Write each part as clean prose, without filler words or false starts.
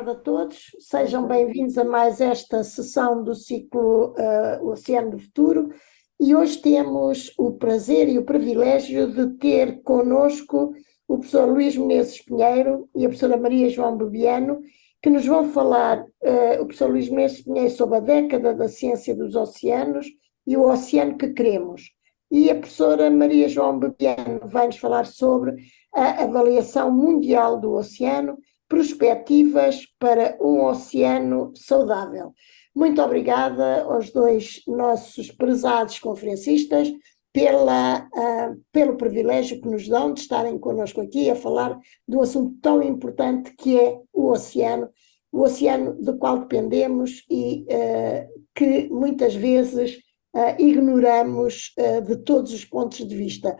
tarde a todos, sejam bem-vindos a mais esta sessão do ciclo O Oceano do Futuro, e hoje temos o prazer e o privilégio de ter connosco o professor Luís Menezes Pinheiro e a professora Maria João Bebiano, que nos vão falar, o professor Luís Menezes Pinheiro, sobre a década da ciência dos oceanos e o oceano que queremos, e a professora Maria João Bebiano vai-nos falar sobre a avaliação mundial do oceano, perspectivas para um oceano saudável. Muito obrigada aos dois nossos prezados conferencistas pelo privilégio que nos dão de estarem connosco aqui a falar de um assunto tão importante que é o oceano do qual dependemos e que muitas vezes ignoramos de todos os pontos de vista.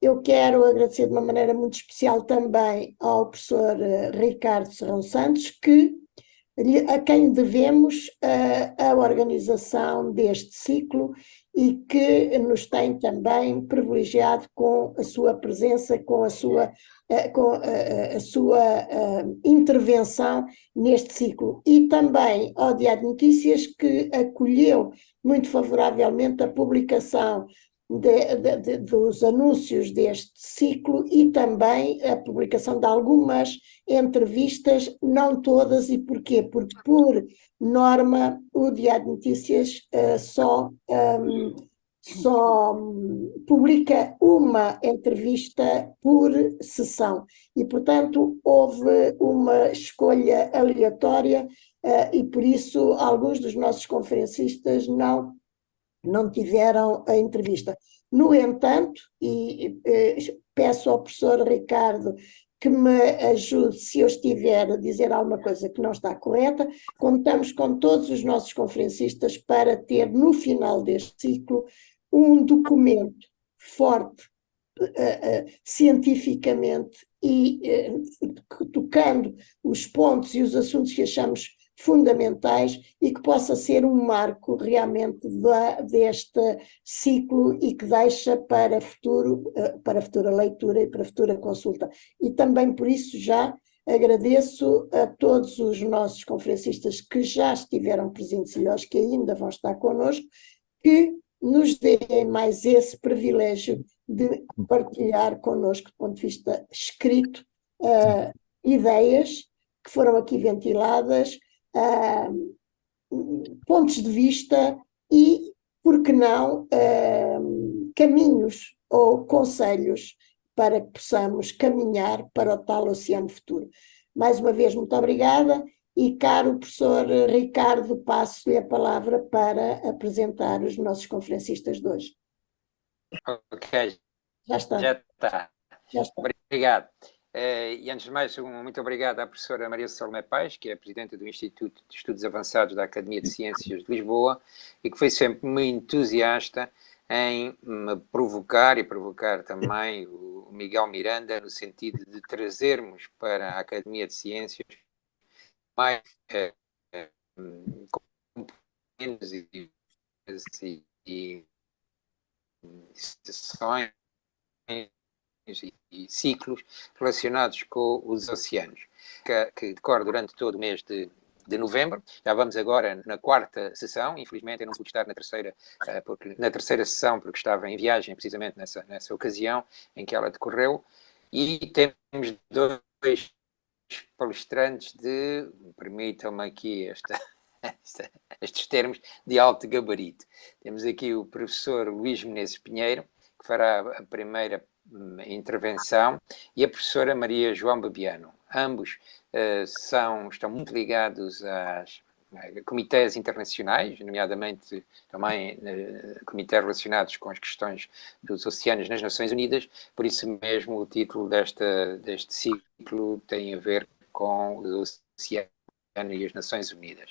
Eu quero agradecer de uma maneira muito especial também ao professor Ricardo Serrão Santos, a quem devemos a organização deste ciclo e que nos tem também privilegiado com a sua presença, com a sua intervenção neste ciclo. E também ao Diário de Notícias, que acolheu muito favoravelmente a publicação dos anúncios deste ciclo e também a publicação de algumas entrevistas, não todas. E porquê? Porque, por norma, o Diário de Notícias só publica uma entrevista por sessão e, portanto, houve uma escolha aleatória e, por isso, alguns dos nossos conferencistas não tiveram a entrevista. No entanto, peço ao professor Ricardo que me ajude se eu estiver a dizer alguma coisa que não está correta. Contamos com todos os nossos conferencistas para ter, no final deste ciclo, um documento forte, cientificamente, e tocando os pontos e os assuntos que achamos fundamentais e que possa ser um marco realmente deste ciclo e que deixa para a futura leitura e para a futura consulta. E também por isso já agradeço a todos os nossos conferencistas que já estiveram presentes e aos que ainda vão estar connosco, que nos deem mais esse privilégio de partilhar connosco, do ponto de vista escrito, ideias que foram aqui ventiladas, pontos de vista e, por que não, caminhos ou conselhos para que possamos caminhar para o tal oceano futuro. Mais uma vez, muito obrigada e, caro professor Ricardo, passo-lhe a palavra para apresentar os nossos conferencistas de hoje. Ok, já está. Já está. Obrigado. E antes de mais, muito obrigado à professora Maria Salomé Paes, que é a presidenta do Instituto de Estudos Avançados da Academia de Ciências de Lisboa e que foi sempre muito entusiasta em me provocar e provocar também o Miguel Miranda, no sentido de trazermos para a Academia de Ciências mais componentes e sessões e ciclos relacionados com os oceanos, que decorre durante todo o mês de novembro. Já vamos agora na quarta sessão. Infelizmente eu não pude estar na terceira sessão, porque estava em viagem precisamente nessa ocasião em que ela decorreu. E temos dois palestrantes permitam-me aqui estes termos, de alto gabarito. Temos aqui o professor Luís Menezes Pinheiro, que fará a primeira intervenção, e a professora Maria João Bebiano. Ambos estão muito ligados a comitês internacionais, nomeadamente também comitês relacionados com as questões dos oceanos nas Nações Unidas. Por isso mesmo o título deste ciclo tem a ver com os oceanos e as Nações Unidas.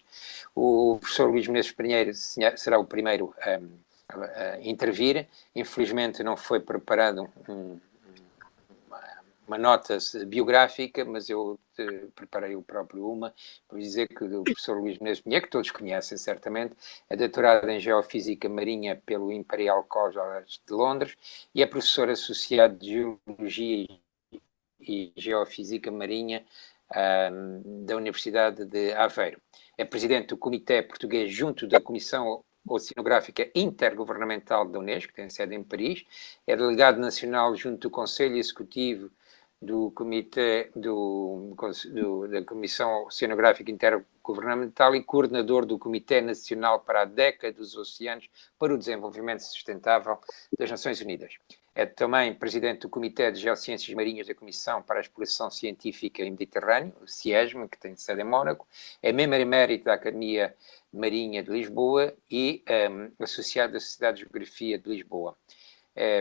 O professor Luís Menezes Pinheiro será o primeiro a intervir. Infelizmente não foi preparado uma nota biográfica, mas eu preparei o próprio uma, por dizer que o professor Luís Menezes Pinheiro, que todos conhecem certamente, é doutorado em Geofísica Marinha pelo Imperial College de Londres e é professor associado de Geologia e Geofísica Marinha da Universidade de Aveiro. É presidente do Comitê Português junto da Comissão Oceanográfica Intergovernamental da Unesco, que tem sede em Paris. É delegado nacional junto do Conselho Executivo do Comitê da Comissão Oceanográfica Intergovernamental e coordenador do Comitê Nacional para a Década dos Oceanos para o Desenvolvimento Sustentável das Nações Unidas. É também presidente do Comitê de Geociências Marinhas da Comissão para a Exploração Científica em Mediterrâneo, o CIESM, que tem sede em Mónaco. É membro emérito da Academia Marinha de Lisboa e associado da Sociedade de Geografia de Lisboa.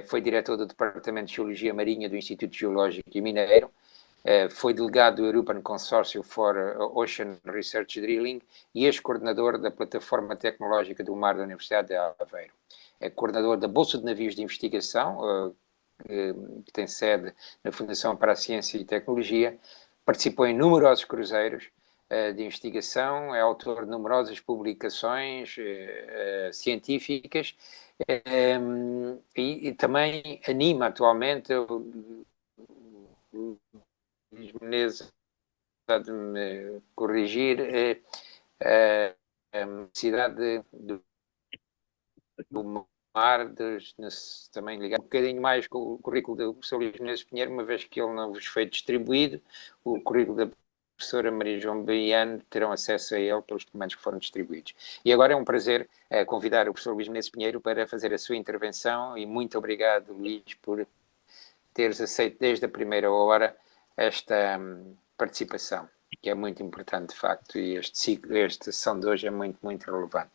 Foi diretor do Departamento de Geologia Marinha do Instituto Geológico e Mineiro. Foi delegado do European Consortium for Ocean Research Drilling e ex-coordenador da Plataforma Tecnológica do Mar da Universidade de Aveiro. É coordenador da Bolsa de Navios de Investigação, que tem sede na Fundação para a Ciência e Tecnologia. Participou em numerosos cruzeiros de investigação, é autor de numerosas publicações científicas e também anima atualmente o Luís Menezes de me corrigir a necessidade do mar, também ligar um bocadinho mais com o currículo do professor Luís Menezes Pinheiro, uma vez que ele não vos foi distribuído, o currículo da professora Maria João Baiano terão acesso a ele pelos documentos que foram distribuídos. E agora é um prazer convidar o professor Luís Menezes Pinheiro para fazer a sua intervenção, e muito obrigado, Luís, por teres aceito desde a primeira hora esta participação, que é muito importante, de facto, e esta sessão de hoje é muito, muito relevante.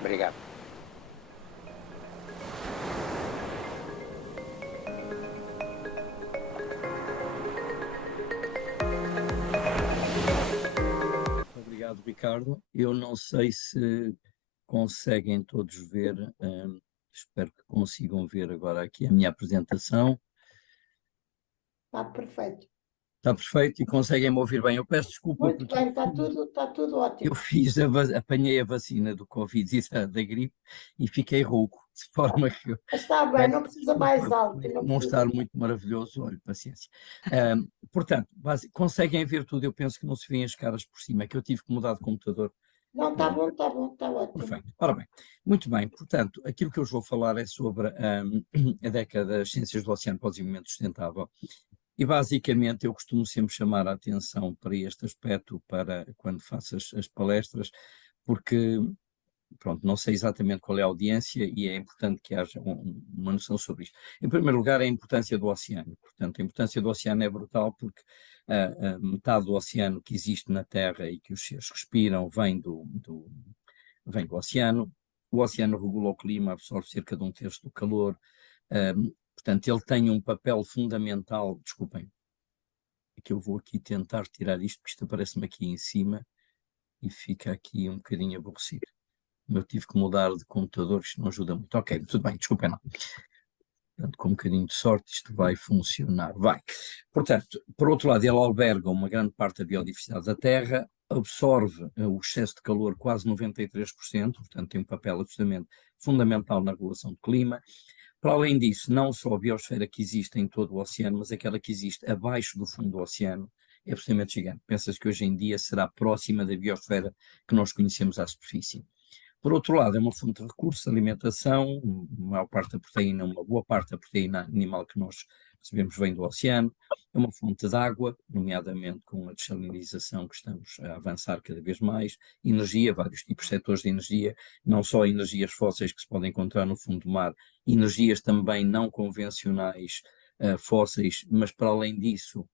Obrigado. Obrigado, Ricardo. Eu não sei se conseguem todos ver, espero que consigam ver agora aqui a minha apresentação. Está perfeito. Está perfeito e conseguem-me ouvir bem. Eu peço desculpa Muito porque bem, está tudo ótimo. eu apanhei a vacina do Covid e da gripe e fiquei rouco, de forma que Está bem, não precisa mais alto. não estar muito maravilhoso, olha, paciência. Portanto, conseguem ver tudo, eu penso que não se veem as caras por cima, é que eu tive que mudar de computador. Não, está bom, está ótimo. Perfeito. Ora bem, muito bem, portanto, aquilo que eu vos vou falar é sobre a década das ciências do oceano para o desenvolvimento sustentável. E basicamente eu costumo sempre chamar a atenção para este aspecto para quando faço as palestras, porque pronto, não sei exatamente qual é a audiência e é importante que haja uma noção sobre isto. Em primeiro lugar, a importância do oceano. Portanto, a importância do oceano é brutal porque metade do oceano que existe na Terra e que os seres respiram vem do oceano. O oceano regula o clima, absorve cerca de 1/3 do calor. Portanto, ele tem um papel fundamental. Desculpem, é que eu vou aqui tentar tirar isto, porque isto aparece-me aqui em cima e fica aqui um bocadinho aborrecido. Eu tive que mudar de computador, isto não ajuda muito. Ok, tudo bem, desculpem lá. Portanto, com um bocadinho de sorte isto vai funcionar. Vai. Portanto, por outro lado, ele alberga uma grande parte da biodiversidade da Terra, absorve o excesso de calor quase 93%, portanto tem um papel absolutamente fundamental na regulação do clima. Para além disso, não só a biosfera que existe em todo o oceano, mas aquela que existe abaixo do fundo do oceano é absolutamente gigante. Pensa-se que hoje em dia será próxima da biosfera que nós conhecemos à superfície. Por outro lado, é uma fonte de recursos, alimentação, uma boa parte da proteína animal que nós recebemos vem do oceano, é uma fonte de água, nomeadamente com a dessalinização que estamos a avançar cada vez mais, energia, vários tipos de setores de energia, não só energias fósseis que se podem encontrar no fundo do mar, energias também não convencionais fósseis, mas para além disso,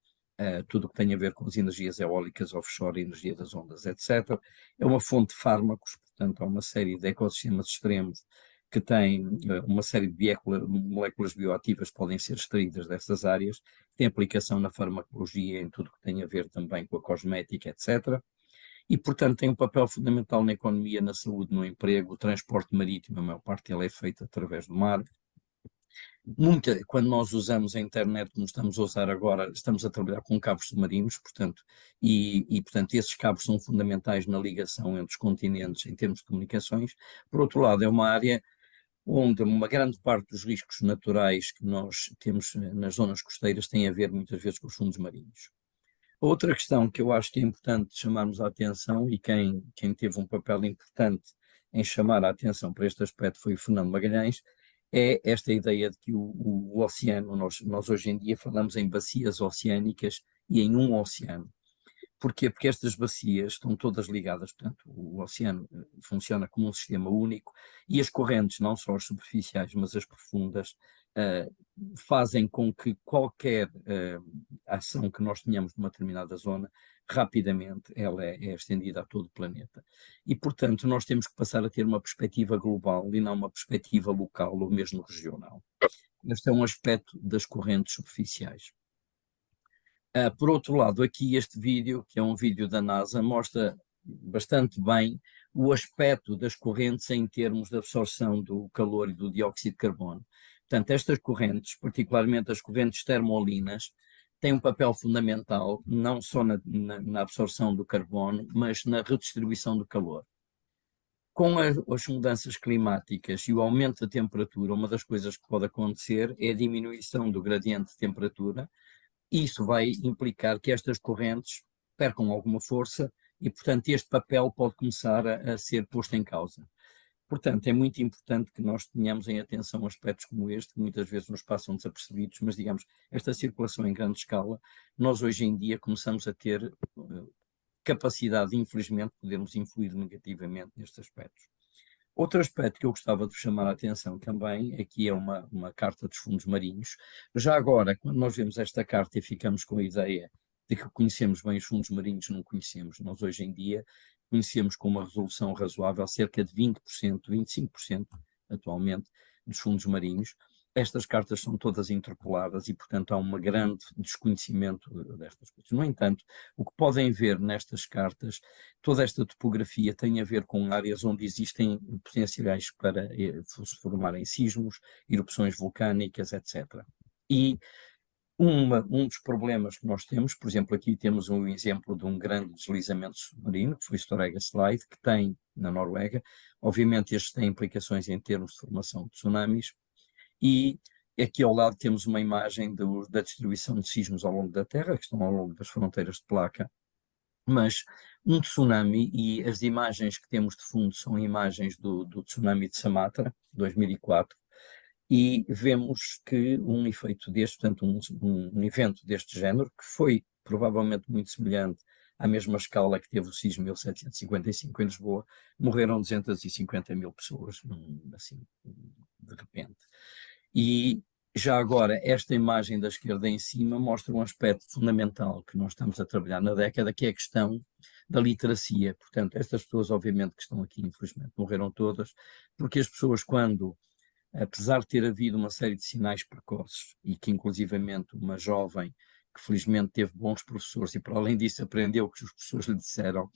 tudo o que tem a ver com as energias eólicas, offshore, energia das ondas, etc. É uma fonte de fármacos, portanto, há uma série de ecossistemas extremos que têm uma série de moléculas bioativas que podem ser extraídas dessas áreas, tem aplicação na farmacologia, em tudo o que tem a ver também com a cosmética, etc. E, portanto, tem um papel fundamental na economia, na saúde, no emprego, o transporte marítimo, a maior parte dele é feito através do mar. Quando nós usamos a internet, como estamos a usar agora, estamos a trabalhar com cabos submarinos, portanto, portanto, esses cabos são fundamentais na ligação entre os continentes em termos de comunicações. Por outro lado, é uma área onde uma grande parte dos riscos naturais que nós temos nas zonas costeiras tem a ver muitas vezes com os fundos marinhos. Outra questão que eu acho que é importante chamarmos a atenção, e quem teve um papel importante em chamar a atenção para este aspecto foi o Fernando Magalhães, é esta ideia de que o oceano, nós hoje em dia falamos em bacias oceânicas e em um oceano. Porquê? Porque estas bacias estão todas ligadas, portanto, o oceano funciona como um sistema único e as correntes, não só as superficiais, mas as profundas, fazem com que qualquer ação que nós tenhamos numa determinada zona, rapidamente ela é estendida a todo o planeta. E, portanto, nós temos que passar a ter uma perspectiva global e não uma perspectiva local ou mesmo regional. Este é um aspecto das correntes superficiais. Por outro lado, aqui este vídeo, que é um vídeo da NASA, mostra bastante bem o aspecto das correntes em termos de absorção do calor e do dióxido de carbono. Portanto, estas correntes, particularmente as correntes termoalinas, têm um papel fundamental não só na absorção do carbono, mas na redistribuição do calor. Com as mudanças climáticas e o aumento da temperatura, uma das coisas que pode acontecer é a diminuição do gradiente de temperatura. Isso vai implicar que estas correntes percam alguma força e, portanto, este papel pode começar a ser posto em causa. Portanto, é muito importante que nós tenhamos em atenção aspectos como este, que muitas vezes nos passam desapercebidos, mas, digamos, esta circulação em grande escala, nós hoje em dia começamos a ter capacidade, infelizmente, de podermos influir negativamente nestes aspectos. Outro aspecto que eu gostava de chamar a atenção também, aqui é uma carta dos fundos marinhos. Já agora, quando nós vemos esta carta e ficamos com a ideia de que conhecemos bem os fundos marinhos, não conhecemos. Nós hoje em dia conhecemos com uma resolução razoável cerca de 20%, 25% atualmente dos fundos marinhos. Estas cartas são todas interpoladas e, portanto, há um grande desconhecimento destas coisas. No entanto, o que podem ver nestas cartas, toda esta topografia tem a ver com áreas onde existem potenciais para se formarem sismos, erupções vulcânicas, etc. E um dos problemas que nós temos, por exemplo, aqui temos um exemplo de um grande deslizamento submarino, que foi Storegga Slide, que tem na Noruega. Obviamente, estes têm implicações em termos de formação de tsunamis. E aqui ao lado temos uma imagem da distribuição de sismos ao longo da Terra, que estão ao longo das fronteiras de placa. Mas um tsunami, e as imagens que temos de fundo são imagens do tsunami de Sumatra, 2004, e vemos que um efeito deste, portanto, um evento deste género, que foi provavelmente muito semelhante à mesma escala que teve o sismo de 1755 em Lisboa, morreram 250 mil pessoas, assim, de repente. E já agora, esta imagem da esquerda em cima mostra um aspecto fundamental que nós estamos a trabalhar na década, que é a questão da literacia. Portanto, estas pessoas, obviamente, que estão aqui, infelizmente, morreram todas, porque as pessoas, quando, apesar de ter havido uma série de sinais precoces, e que, inclusivamente, uma jovem que felizmente teve bons professores e, para além disso, aprendeu o que os professores lhe disseram,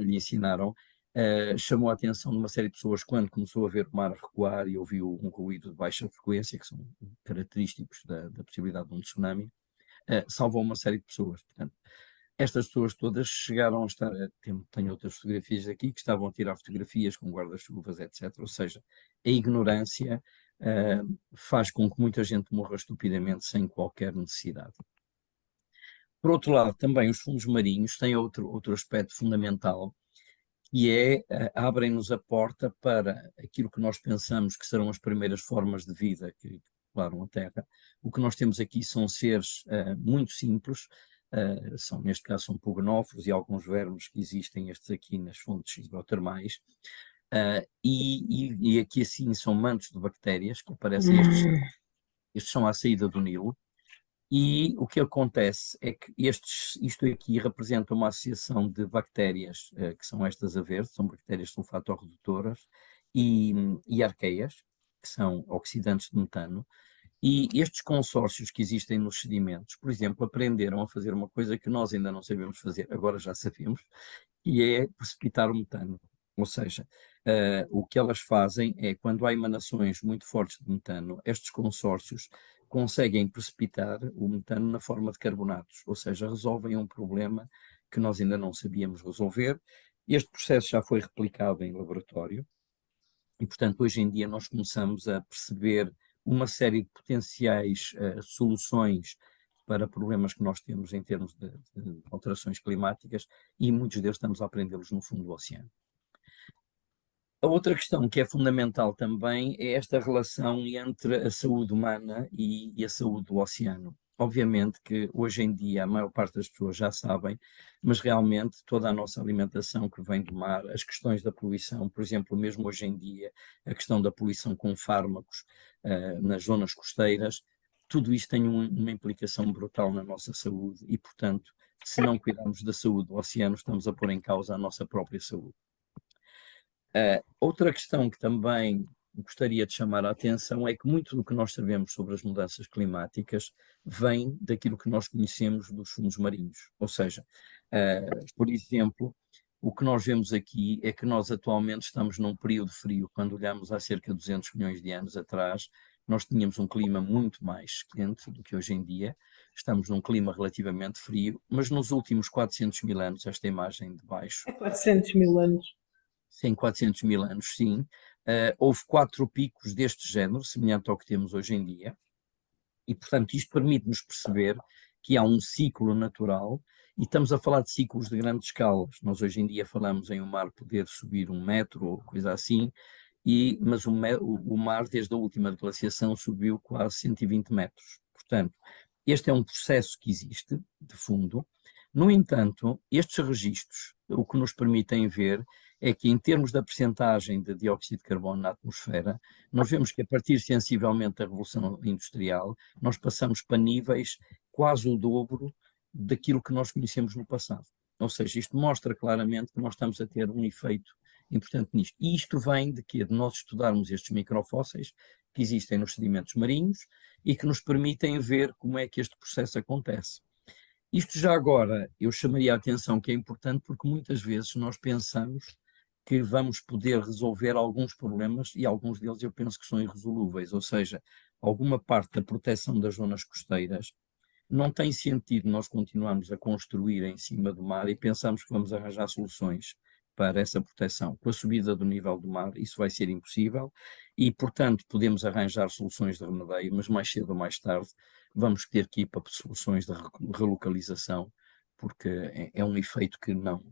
lhe ensinaram, chamou a atenção de uma série de pessoas quando começou a ver o mar recuar e ouviu um ruído de baixa frequência, que são característicos da possibilidade de um tsunami, salvou uma série de pessoas. Portanto, estas pessoas todas chegaram a estar, tenho outras fotografias aqui, que estavam a tirar fotografias com guarda-chuvas, etc. Ou seja, a ignorância faz com que muita gente morra estupidamente sem qualquer necessidade. Por outro lado, também os fundos marinhos têm outro aspecto fundamental, que abrem-nos a porta para aquilo que nós pensamos que serão as primeiras formas de vida que popularam a Terra. O que nós temos aqui são seres muito simples, neste caso são pogonóforos e alguns vermes que existem, estes aqui nas fontes hidrotermais, e aqui assim são mantos de bactérias que aparecem, estes são à saída do Nilo. E o que acontece é que isto aqui representa uma associação de bactérias, que são estas a verde, são bactérias sulfatorredutoras, e arqueias, que são oxidantes de metano, e estes consórcios que existem nos sedimentos, por exemplo, aprenderam a fazer uma coisa que nós ainda não sabemos fazer, agora já sabemos, e é precipitar o metano. Ou seja, o que elas fazem é, quando há emanações muito fortes de metano, estes consórcios conseguem precipitar o metano na forma de carbonatos, ou seja, resolvem um problema que nós ainda não sabíamos resolver. Este processo já foi replicado em laboratório e, portanto, hoje em dia nós começamos a perceber uma série de potenciais soluções para problemas que nós temos em termos de alterações climáticas, e muitos deles estamos a aprendê-los no fundo do oceano. A outra questão que é fundamental também é esta relação entre a saúde humana e a saúde do oceano. Obviamente que hoje em dia a maior parte das pessoas já sabem, mas realmente toda a nossa alimentação que vem do mar, as questões da poluição, por exemplo, mesmo hoje em dia, a questão da poluição com fármacos nas zonas costeiras, tudo isto tem uma implicação brutal na nossa saúde e, portanto, se não cuidarmos da saúde do oceano, estamos a pôr em causa a nossa própria saúde. Outra questão que também gostaria de chamar a atenção é que muito do que nós sabemos sobre as mudanças climáticas vem daquilo que nós conhecemos dos fundos marinhos. Ou seja, por exemplo, o que nós vemos aqui é que nós atualmente estamos num período frio. Quando olhamos há cerca de 200 milhões de anos atrás, nós tínhamos um clima muito mais quente do que hoje em dia. Estamos num clima relativamente frio, mas nos últimos 400 mil anos, esta imagem de baixo, É 400 mil anos. Sim, 400 mil anos, sim. Houve 4 picos deste género, semelhante ao que temos hoje em dia, e, portanto, isto permite-nos perceber que há um ciclo natural, e estamos a falar de ciclos de grandes escalas. Nós hoje em dia falamos em o mar poder subir 1 metro ou coisa assim, mas o mar, desde a última glaciação, subiu quase 120 metros. Portanto, este é um processo que existe, de fundo. No entanto, estes registros, o que nos permitem ver é que, em termos da percentagem de dióxido de carbono na atmosfera, nós vemos que, a partir sensivelmente da Revolução Industrial, nós passamos para níveis quase o dobro daquilo que nós conhecemos no passado. Ou seja, isto mostra claramente que nós estamos a ter um efeito importante nisto. E isto vem de quê? De nós estudarmos estes microfósseis que existem nos sedimentos marinhos e que nos permitem ver como é que este processo acontece. Isto já agora, eu chamaria a atenção que é importante porque muitas vezes nós pensamos que vamos poder resolver alguns problemas e alguns deles eu penso que são irresolúveis, ou seja, alguma parte da proteção das zonas costeiras não tem sentido nós continuarmos a construir em cima do mar e pensamos que vamos arranjar soluções para essa proteção. Com a subida do nível do mar, isso vai ser impossível e, portanto, podemos arranjar soluções de remedio, mas mais cedo ou mais tarde vamos ter que ir para soluções de relocalização, porque é um efeito que não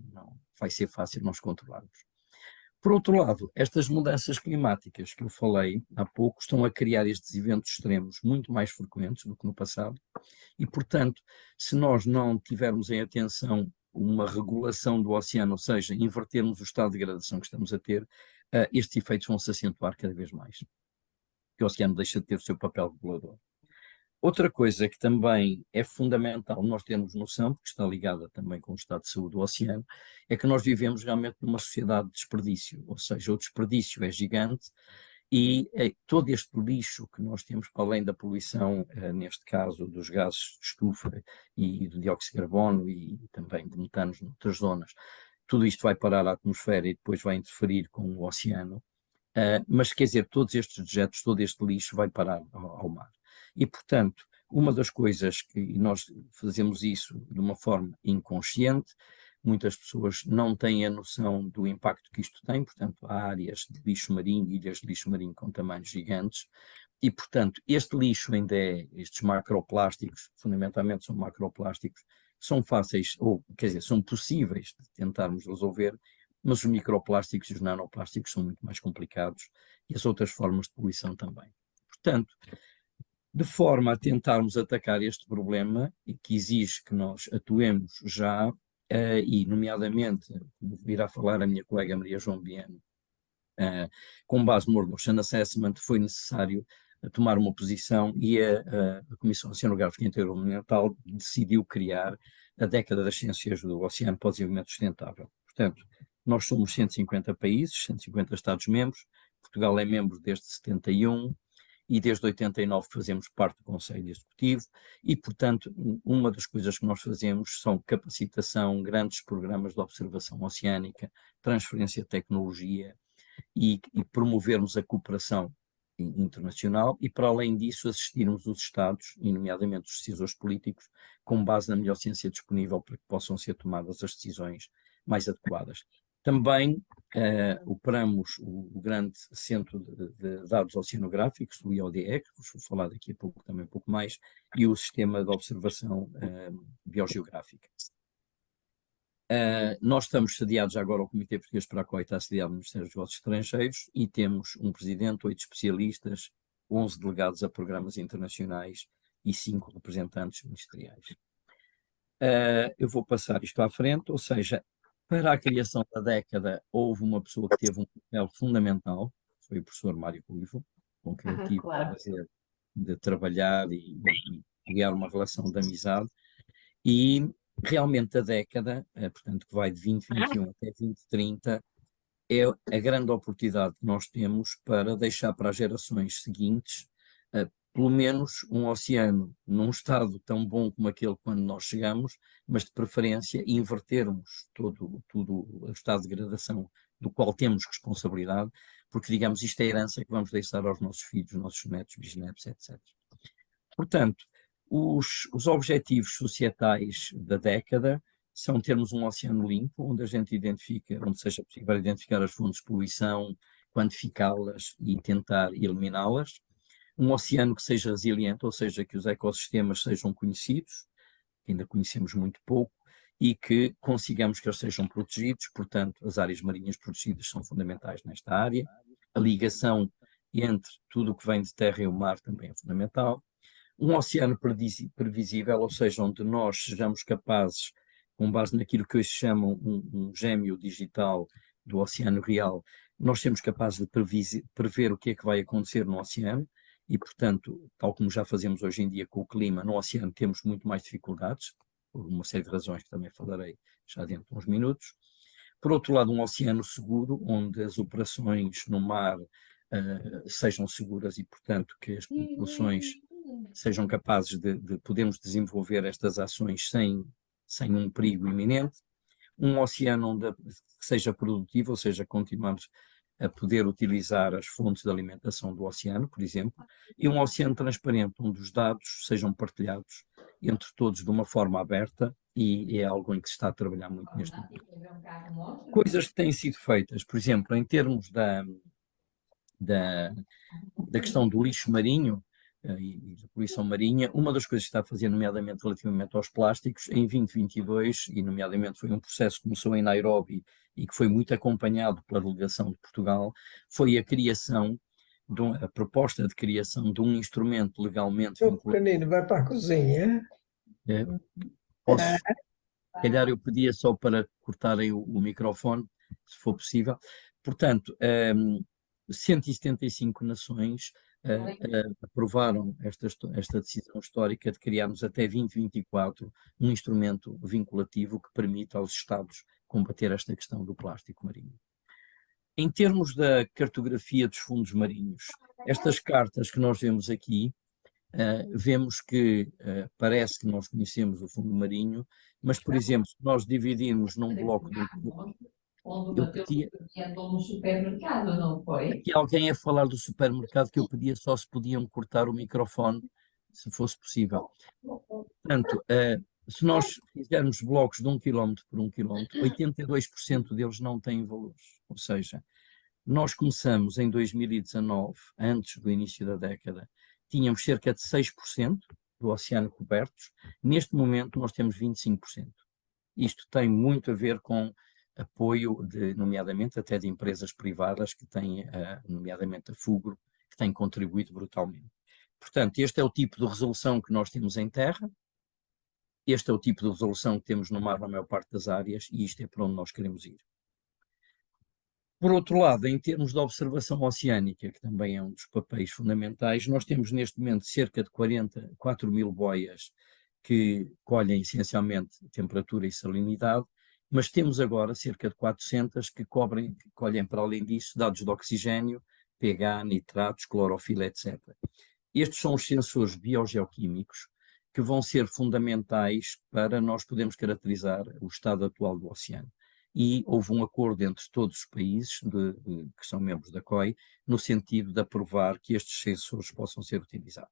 vai ser fácil nós controlarmos. Por outro lado, estas mudanças climáticas que eu falei há pouco estão a criar estes eventos extremos muito mais frequentes do que no passado e, portanto, se nós não tivermos em atenção uma regulação do oceano, ou seja, invertermos o estado de degradação que estamos a ter, estes efeitos vão se acentuar cada vez mais, porque o oceano deixa de ter o seu papel regulador. Outra coisa que também é fundamental nós termos noção, porque está ligada também com o estado de saúde do oceano, é que nós vivemos realmente numa sociedade de desperdício, ou seja, o desperdício é gigante e todo este lixo que nós temos, para além da poluição, neste caso dos gases de estufa e do dióxido de carbono e também de metanos noutras zonas, tudo isto vai parar à atmosfera e depois vai interferir com o oceano, mas quer dizer, todos estes dejetos, todo este lixo vai parar ao mar. E, portanto, uma das coisas que nós fazemos isso de uma forma inconsciente, muitas pessoas não têm a noção do impacto que isto tem, portanto, há áreas de lixo marinho, ilhas de lixo marinho com tamanhos gigantes, e, portanto, este lixo ainda estes macroplásticos, fundamentalmente são macroplásticos, são fáceis, ou, quer dizer, são possíveis de tentarmos resolver, mas os microplásticos e os nanoplásticos são muito mais complicados, e as outras formas de poluição também. Portanto, de forma a tentarmos atacar este problema, e que exige que nós atuemos já, e nomeadamente, como virá falar a minha colega Maria João Biano, com base no Ocean Assessment, foi necessário tomar uma posição e a Comissão Oceanográfica Intergovernamental decidiu criar a década das ciências do oceano para o desenvolvimento sustentável. Portanto, nós somos 150 países, 150 Estados-membros, Portugal é membro desde 71, e desde 89 fazemos parte do Conselho Executivo e, portanto, uma das coisas que nós fazemos são capacitação, grandes programas de observação oceânica, transferência de tecnologia e promovermos a cooperação internacional e, para além disso, assistirmos os Estados, e nomeadamente os decisores políticos, com base na melhor ciência disponível para que possam ser tomadas as decisões mais adequadas. Também operamos o grande centro de dados oceanográficos, o IODE, que vos vou falar daqui a pouco também um pouco mais, e o sistema de observação biogeográfica. Nós estamos sediados agora, o Comitê Português para a COI está sediado no Ministério dos Negócios Estrangeiros e temos um presidente, 8 especialistas, 11 delegados a programas internacionais e 5 representantes ministeriais. Eu vou passar isto à frente, ou seja, para a criação da década houve uma pessoa que teve um papel fundamental, foi o professor Mário Ruivo, com quem eu tive o prazer de trabalhar e criar uma relação de amizade, e realmente a década, portanto que vai de 2021 até 2030, é a grande oportunidade que nós temos para deixar para as gerações seguintes pelo menos um oceano num estado tão bom como aquele quando nós chegamos, mas de preferência invertermos todo o estado de degradação do qual temos responsabilidade, porque, digamos, isto é a herança que vamos deixar aos nossos filhos, nossos netos, bisnetos, etc. Portanto, os objetivos societais da década são termos um oceano limpo, onde a gente identifica, onde seja possível identificar as fontes de poluição, quantificá-las e tentar eliminá-las. Um oceano que seja resiliente, ou seja, que os ecossistemas sejam conhecidos, ainda conhecemos muito pouco, e que consigamos que eles sejam protegidos, portanto, as áreas marinhas protegidas são fundamentais nesta área, a ligação entre tudo o que vem de terra e o mar também é fundamental. Um oceano previsível, ou seja, onde nós sejamos capazes, com base naquilo que hoje se chama um gêmeo digital do oceano real, nós sermos capazes de prever o que é que vai acontecer no oceano, e, portanto, tal como já fazemos hoje em dia com o clima, no oceano temos muito mais dificuldades, por uma série de razões que também falarei já dentro de uns minutos. Por outro lado, um oceano seguro, onde as operações no mar sejam seguras e, portanto, que as populações sejam capazes de podermos desenvolver estas ações sem um perigo iminente. Um oceano onde seja produtivo, ou seja, continuamos a poder utilizar as fontes de alimentação do oceano, por exemplo, e um oceano transparente, onde os dados sejam partilhados entre todos de uma forma aberta, e é algo em que se está a trabalhar muito neste momento. Coisas que têm sido feitas, por exemplo, em termos da questão do lixo marinho e da poluição marinha, uma das coisas que está a fazer, nomeadamente relativamente aos plásticos, em 2022, e nomeadamente foi um processo que começou em Nairobi e que foi muito acompanhado pela delegação de Portugal, foi a criação, a proposta de criação de um instrumento legalmente O pequenino vai para a cozinha. Posso, se calhar eu pedia só para cortarem o microfone, se for possível. Portanto, 175 nações aprovaram esta decisão histórica de criarmos até 2024 um instrumento vinculativo que permita aos Estados combater esta questão do plástico marinho. Em termos da cartografia dos fundos marinhos, estas cartas que nós vemos aqui, vemos que parece que nós conhecemos o fundo marinho, mas, por exemplo, se nós dividirmos num bloco de eu pedia no supermercado, não foi? aqui alguém a falar do supermercado, que eu pedia só se podiam cortar o microfone, se fosse possível. Portanto, se nós fizermos blocos de 1 km por 1 km, 82% deles não têm valores. Ou seja, nós começamos em 2019, antes do início da década, tínhamos cerca de 6% do oceano cobertos. Neste momento nós temos 25%. Isto tem muito a ver com apoio, nomeadamente até de empresas privadas que têm, nomeadamente a Fugro, que tem contribuído brutalmente. Portanto, este é o tipo de resolução que nós temos em terra, este é o tipo de resolução que temos no mar na maior parte das áreas, e isto é para onde nós queremos ir. Por outro lado, em termos de observação oceânica, que também é um dos papéis fundamentais, nós temos neste momento cerca de 44 mil boias que colhem essencialmente temperatura e salinidade, mas temos agora cerca de 400 que colhem, para além disso, dados de oxigênio, pH, nitratos, clorofila, etc. Estes são os sensores biogeoquímicos que vão ser fundamentais para nós podermos caracterizar o estado atual do oceano. E houve um acordo entre todos os países que são membros da COI, no sentido de aprovar que estes sensores possam ser utilizados.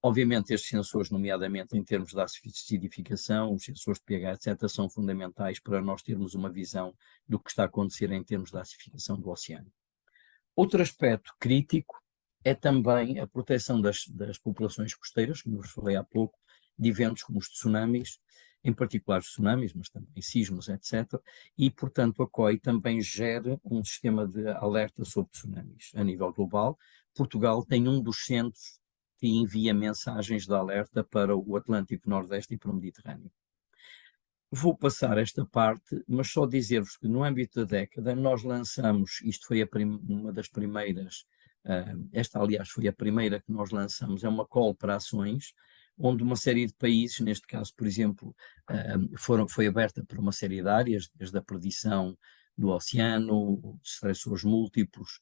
Obviamente, estes sensores, nomeadamente em termos de acidificação, os sensores de pH, etc., são fundamentais para nós termos uma visão do que está a acontecer em termos de acidificação do oceano. Outro aspecto crítico é também a proteção das populações costeiras, como vos falei há pouco, de eventos como os tsunamis, em particular os tsunamis, mas também sismos, etc. E, portanto, a COI também gera um sistema de alerta sobre tsunamis a nível global. Portugal tem um dos centros que envia mensagens de alerta para o Atlântico Nordeste e para o Mediterrâneo. Vou passar esta parte, mas só dizer-vos que no âmbito da década nós lançamos, isto foi uma das primeiras, esta aliás foi a primeira que nós lançamos, é uma call para ações, onde uma série de países, neste caso, por exemplo, foi aberta para uma série de áreas, desde a perdição do oceano, estressores múltiplos,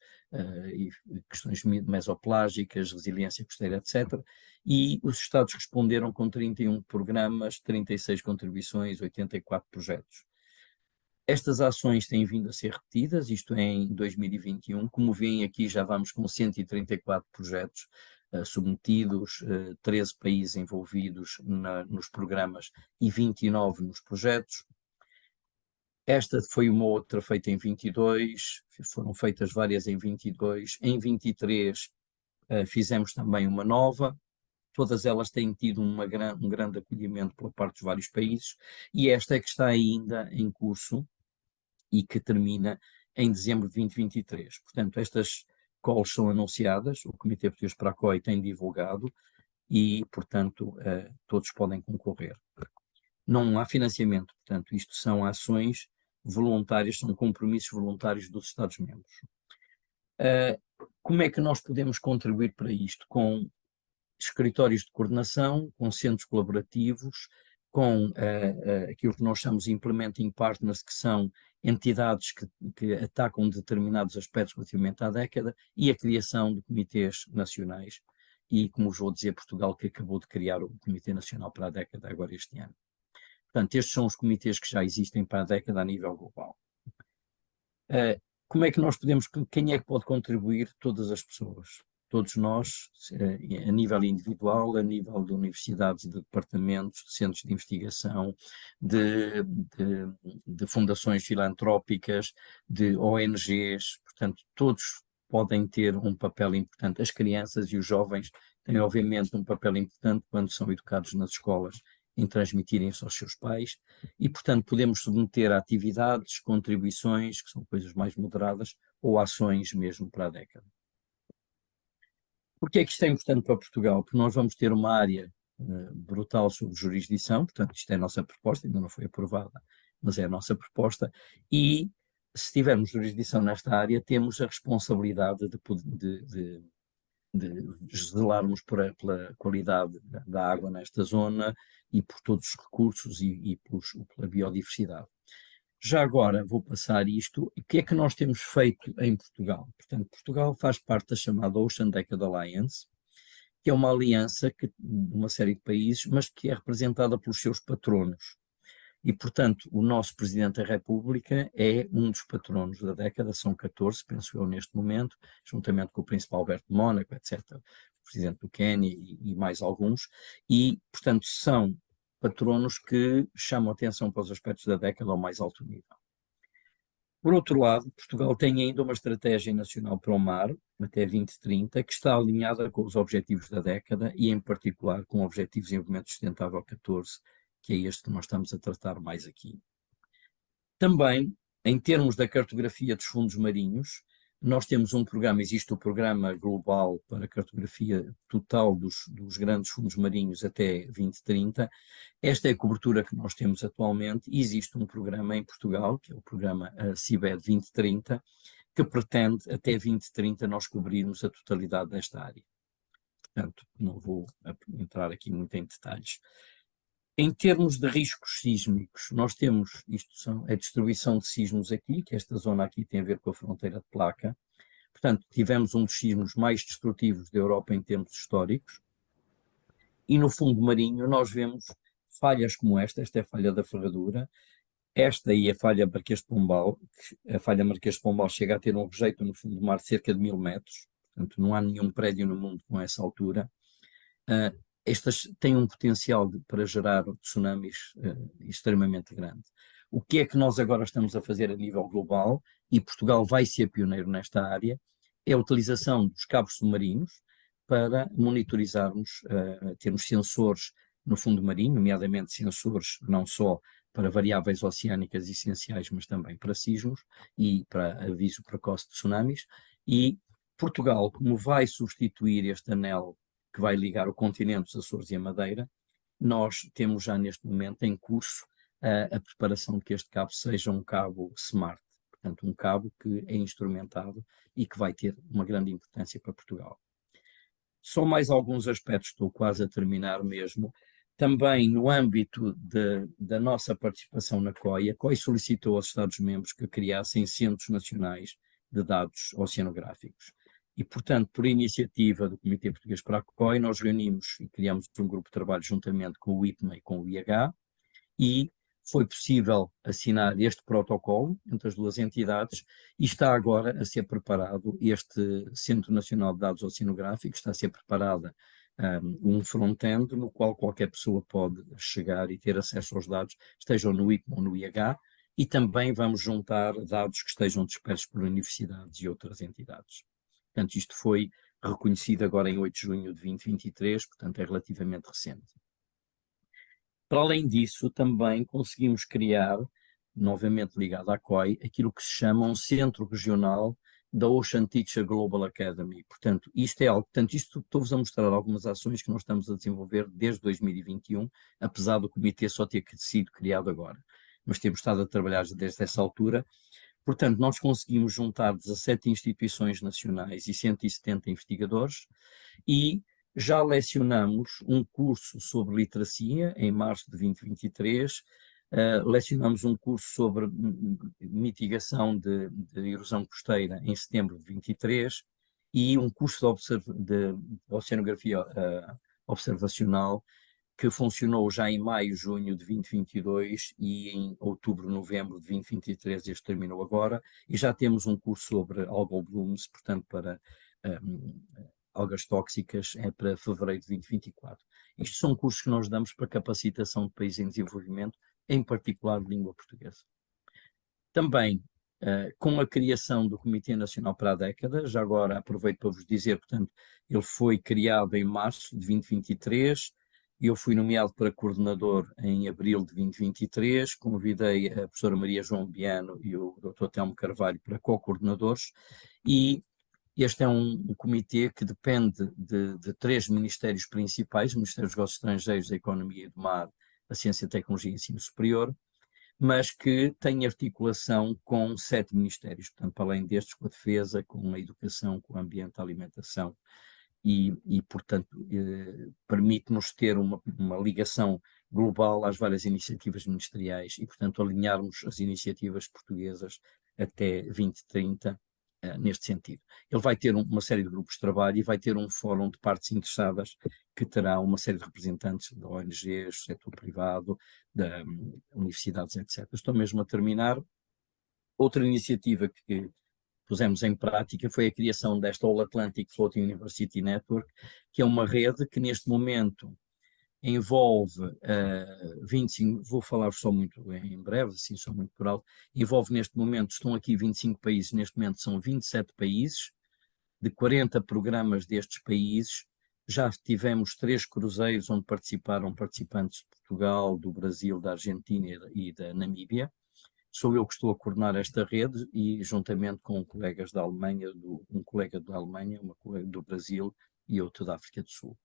e questões mesoplágicas, resiliência costeira, etc. E os Estados responderam com 31 programas, 36 contribuições, 84 projetos. Estas ações têm vindo a ser repetidas, isto é em 2021. Como veem aqui, já vamos com 134 projetos submetidos, 13 países envolvidos nos programas e 29 nos projetos. Esta foi uma outra feita em 22, foram feitas várias em 22. Em 23 fizemos também uma nova. Todas elas têm tido um grande acolhimento por parte dos vários países, e esta é que está ainda em curso e que termina em dezembro de 2023. Portanto, estas calls são anunciadas, o Comitê Português para a COI tem divulgado e, portanto, todos podem concorrer. Não há financiamento, portanto, isto são ações voluntárias, são compromissos voluntários dos Estados-membros. Como é que nós podemos contribuir para isto? Com escritórios de coordenação, com centros colaborativos, com aquilo que nós chamamos de implementing partners, que são entidades que atacam determinados aspectos relativamente à década, e a criação de comitês nacionais, e como vos vou dizer, Portugal que acabou de criar o Comitê Nacional para a Década agora este ano. Portanto, estes são os comitês que já existem para a década a nível global. Como é que nós podemos, quem é que pode contribuir? Todas as pessoas. Todos nós, a nível individual, a nível de universidades, de departamentos, de centros de investigação, de fundações filantrópicas, de ONGs, portanto, todos podem ter um papel importante. As crianças e os jovens têm, obviamente, um papel importante quando são educados nas escolas, em transmitirem-se aos seus pais, e, portanto, podemos submeter a atividades, contribuições, que são coisas mais moderadas, ou ações mesmo para a década. Porquê é que isto é importante para Portugal? Porque nós vamos ter uma área brutal sobre jurisdição, portanto, isto é a nossa proposta, ainda não foi aprovada, mas é a nossa proposta, e se tivermos jurisdição nesta área, temos a responsabilidade de zelarmos pela qualidade da água nesta zona e por todos os recursos e pela biodiversidade. Já agora vou passar isto. O que é que nós temos feito em Portugal? Portanto, Portugal faz parte da chamada Ocean Decade Alliance, que é uma aliança de uma série de países, mas que é representada pelos seus patronos. E, portanto, o nosso Presidente da República é um dos patronos da década, são 14, penso eu, neste momento, juntamente com o Príncipe Alberto de Mónaco, etc., o Presidente do Quênia e mais alguns, e, portanto, são patronos que chamam atenção para os aspectos da década ao mais alto nível. Por outro lado, Portugal tem ainda uma estratégia nacional para o mar, até 2030, que está alinhada com os objetivos da década e, em particular, com o Objetivo de Desenvolvimento Sustentável 14, que é este que nós estamos a tratar mais aqui. Também, em termos da cartografia dos fundos marinhos, nós temos um programa, existe o Programa Global para a Cartografia Total dos Grandes Fundos Marinhos até 2030. Esta é a cobertura que nós temos atualmente. Existe um programa em Portugal, que é o programa CIBED 2030, que pretende até 2030 nós cobrirmos a totalidade desta área. Portanto, não vou entrar aqui muito em detalhes. Em termos de riscos sísmicos, nós temos, a distribuição de sismos aqui, que esta zona aqui tem a ver com a fronteira de placa. Portanto, tivemos um dos sismos mais destrutivos da Europa em termos históricos. E no fundo marinho nós vemos falhas como esta é a falha da Ferradura, esta e a falha Marquês de Pombal. A falha Marquês de Pombal chega a ter um rejeito no fundo do mar de cerca de 1000 metros, portanto não há nenhum prédio no mundo com essa altura. estas têm um potencial para gerar tsunamis extremamente grande. O que é que nós agora estamos a fazer a nível global, e Portugal vai ser pioneiro nesta área, é a utilização dos cabos submarinos para monitorizarmos, termos sensores no fundo marinho, nomeadamente sensores não só para variáveis oceânicas essenciais, mas também para sismos e para aviso precoce de tsunamis. E Portugal, como vai substituir este anel que vai ligar o continente, os Açores e a Madeira, nós temos já neste momento em curso a preparação de que este cabo seja um cabo smart, portanto um cabo que é instrumentado e que vai ter uma grande importância para Portugal. Só mais alguns aspectos, estou quase a terminar mesmo. Também no âmbito da nossa participação na COI, a COI solicitou aos Estados-membros que criassem centros nacionais de dados oceanográficos. E, portanto, por iniciativa do Comitê Português para a COI, nós reunimos e criamos um grupo de trabalho juntamente com o IPMA e com o IH, e foi possível assinar este protocolo entre as duas entidades e está agora a ser preparado este Centro Nacional de Dados Oceanográficos, está a ser preparada um front-end no qual qualquer pessoa pode chegar e ter acesso aos dados, estejam no IPMA ou no IH, e também vamos juntar dados que estejam dispersos por universidades e outras entidades. Portanto, isto foi reconhecido agora em 8 de junho de 2023, portanto é relativamente recente. Para além disso, também conseguimos criar, novamente ligado à COI, aquilo que se chama um centro regional da Ocean Teacher Global Academy. Portanto, isto é algo, portanto, isto estou-vos a mostrar algumas ações que nós estamos a desenvolver desde 2021, apesar do comitê só ter sido criado agora. Mas temos estado a trabalhar desde essa altura. Portanto, nós conseguimos juntar 17 instituições nacionais e 170 investigadores e já lecionamos um curso sobre literacia em março de 2023, lecionamos um curso sobre mitigação de erosão costeira em setembro de 23 e um curso de oceanografia observacional que funcionou já em maio, junho de 2022 e em outubro, novembro de 2023, este terminou agora, e já temos um curso sobre algal blooms, portanto para algas tóxicas, para fevereiro de 2024. Estes são cursos que nós damos para capacitação de países em desenvolvimento, em particular de língua portuguesa. Também, com a criação do Comitê Nacional para a Década, já agora aproveito para vos dizer, portanto, ele foi criado em março de 2023, eu fui nomeado para coordenador em abril de 2023, convidei a professora Maria João Biano e o Dr. Telmo Carvalho para co-coordenadores, e este é um comitê que depende de 3 ministérios principais: o Ministério dos Negócios Estrangeiros, da Economia e do Mar, a Ciência, Tecnologia e Ensino Superior, mas que tem articulação com 7 ministérios, portanto, para além destes, com a Defesa, com a Educação, com o Ambiente, a Alimentação, e portanto, permite-nos ter uma ligação global às várias iniciativas ministeriais e, portanto, alinharmos as iniciativas portuguesas até 2030 neste sentido. Ele vai ter uma série de grupos de trabalho e vai ter um fórum de partes interessadas que terá uma série de representantes de ONGs, do setor privado, de universidades, etc. Estou mesmo a terminar. Outra iniciativa que pusemos em prática foi a criação desta All Atlantic Floating University Network, que é uma rede que neste momento envolve 25, vou falar só muito em breve, assim só muito por alto, envolve neste momento, estão aqui 25 países, neste momento são 27 países, de 40 programas destes países, já tivemos 3 cruzeiros onde participaram participantes de Portugal, do Brasil, da Argentina e da Namíbia. Sou eu que estou a coordenar esta rede e juntamente com colegas da Alemanha, um colega da Alemanha, uma colega do Brasil e outro da África do Sul.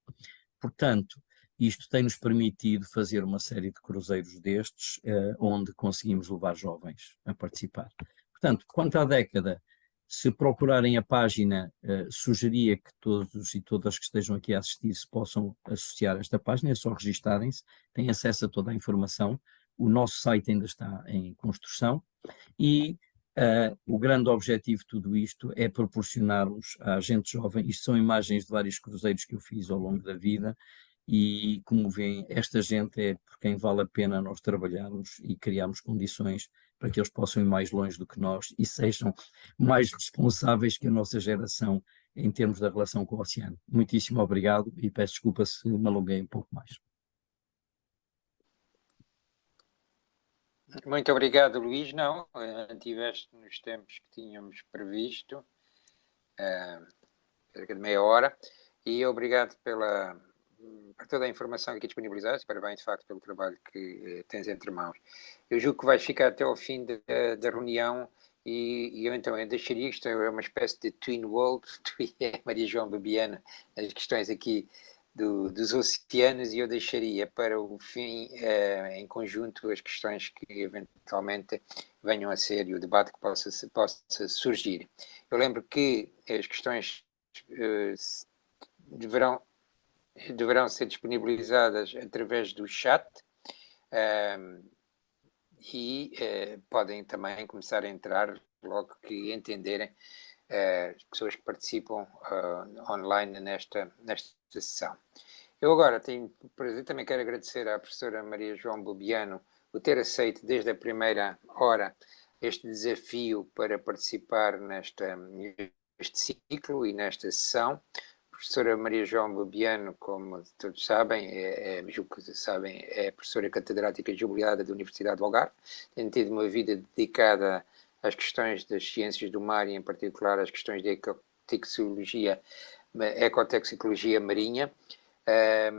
Portanto, isto tem-nos permitido fazer uma série de cruzeiros destes, onde conseguimos levar jovens a participar. Portanto, quanto à década, se procurarem a página, sugeria que todos e todas que estejam aqui a assistir se possam associar a esta página, é só registarem-se, têm acesso a toda a informação. O nosso site ainda está em construção e o grande objetivo de tudo isto é proporcionarmos à gente jovem, isto são imagens de vários cruzeiros que eu fiz ao longo da vida e, como veem, esta gente é por quem vale a pena nós trabalharmos e criarmos condições para que eles possam ir mais longe do que nós e sejam mais responsáveis que a nossa geração em termos da relação com o oceano. Muitíssimo obrigado e peço desculpa se me alonguei um pouco mais. Muito obrigado, Luís. Não, tiveste nos tempos que tínhamos previsto, cerca de meia hora, e obrigado por toda a informação aqui disponibilizaste, parabéns de facto pelo trabalho que tens entre mãos. Eu julgo que vais ficar até ao fim da reunião e eu então deixaria isto, é uma espécie de twin world, tu e a Maria João Babiana, as questões aqui dos oceanos, e eu deixaria para o fim, em conjunto, as questões que eventualmente venham a ser e o debate que possa surgir. Eu lembro que as questões deverão ser disponibilizadas através do chat e podem também começar a entrar logo que entenderem as pessoas que participam online nesta sessão. Eu agora tenho prazer, também quero agradecer à professora Maria João Babiano o ter aceito desde a primeira hora este desafio para participar neste ciclo e nesta sessão. A professora Maria João Babiano, como todos sabem, é professora catedrática jubilada da Universidade do Algarve, tem tido uma vida dedicada às questões das ciências do mar e, em particular, às questões de ecotoxicologia marinha. É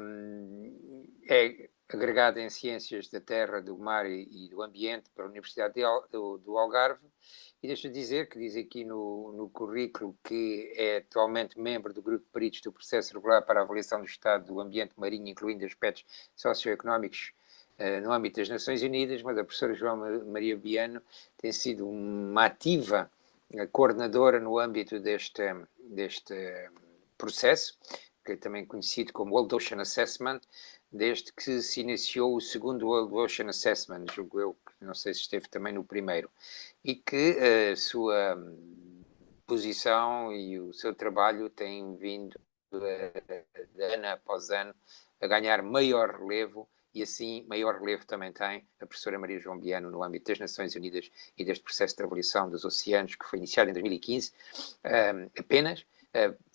agregada em ciências da terra, do mar e do ambiente pela Universidade do Algarve, e deixa-me dizer que diz aqui no currículo que é atualmente membro do grupo de peritos do processo regular para a avaliação do estado do ambiente marinho, incluindo aspectos socioeconómicos no âmbito das Nações Unidas, mas a professora João Maria Babiano tem sido uma ativa coordenadora no âmbito deste processo, que é também conhecido como World Ocean Assessment, desde que se iniciou o segundo World Ocean Assessment, julgo eu, que não sei se esteve também no primeiro, e que a sua posição e o seu trabalho têm vindo de ano após ano a ganhar maior relevo, e assim maior relevo também tem a professora Maria João Babiano no âmbito das Nações Unidas e deste processo de avaliação dos oceanos, que foi iniciado em 2015 apenas,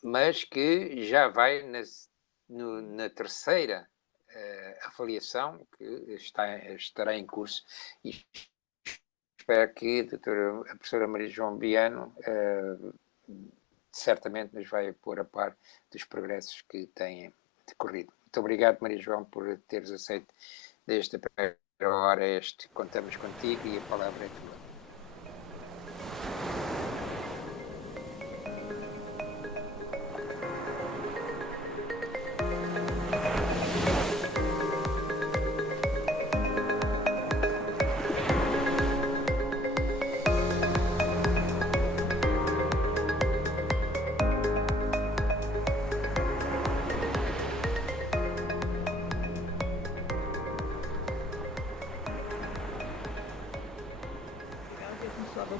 mas que já vai na terceira avaliação que estará em curso, e espero que a professora Maria João Babiano certamente nos vai pôr a par dos progressos que têm decorrido. Muito obrigado, Maria João, por teres aceito desde a primeira hora Contamos Contigo, e a palavra é tua.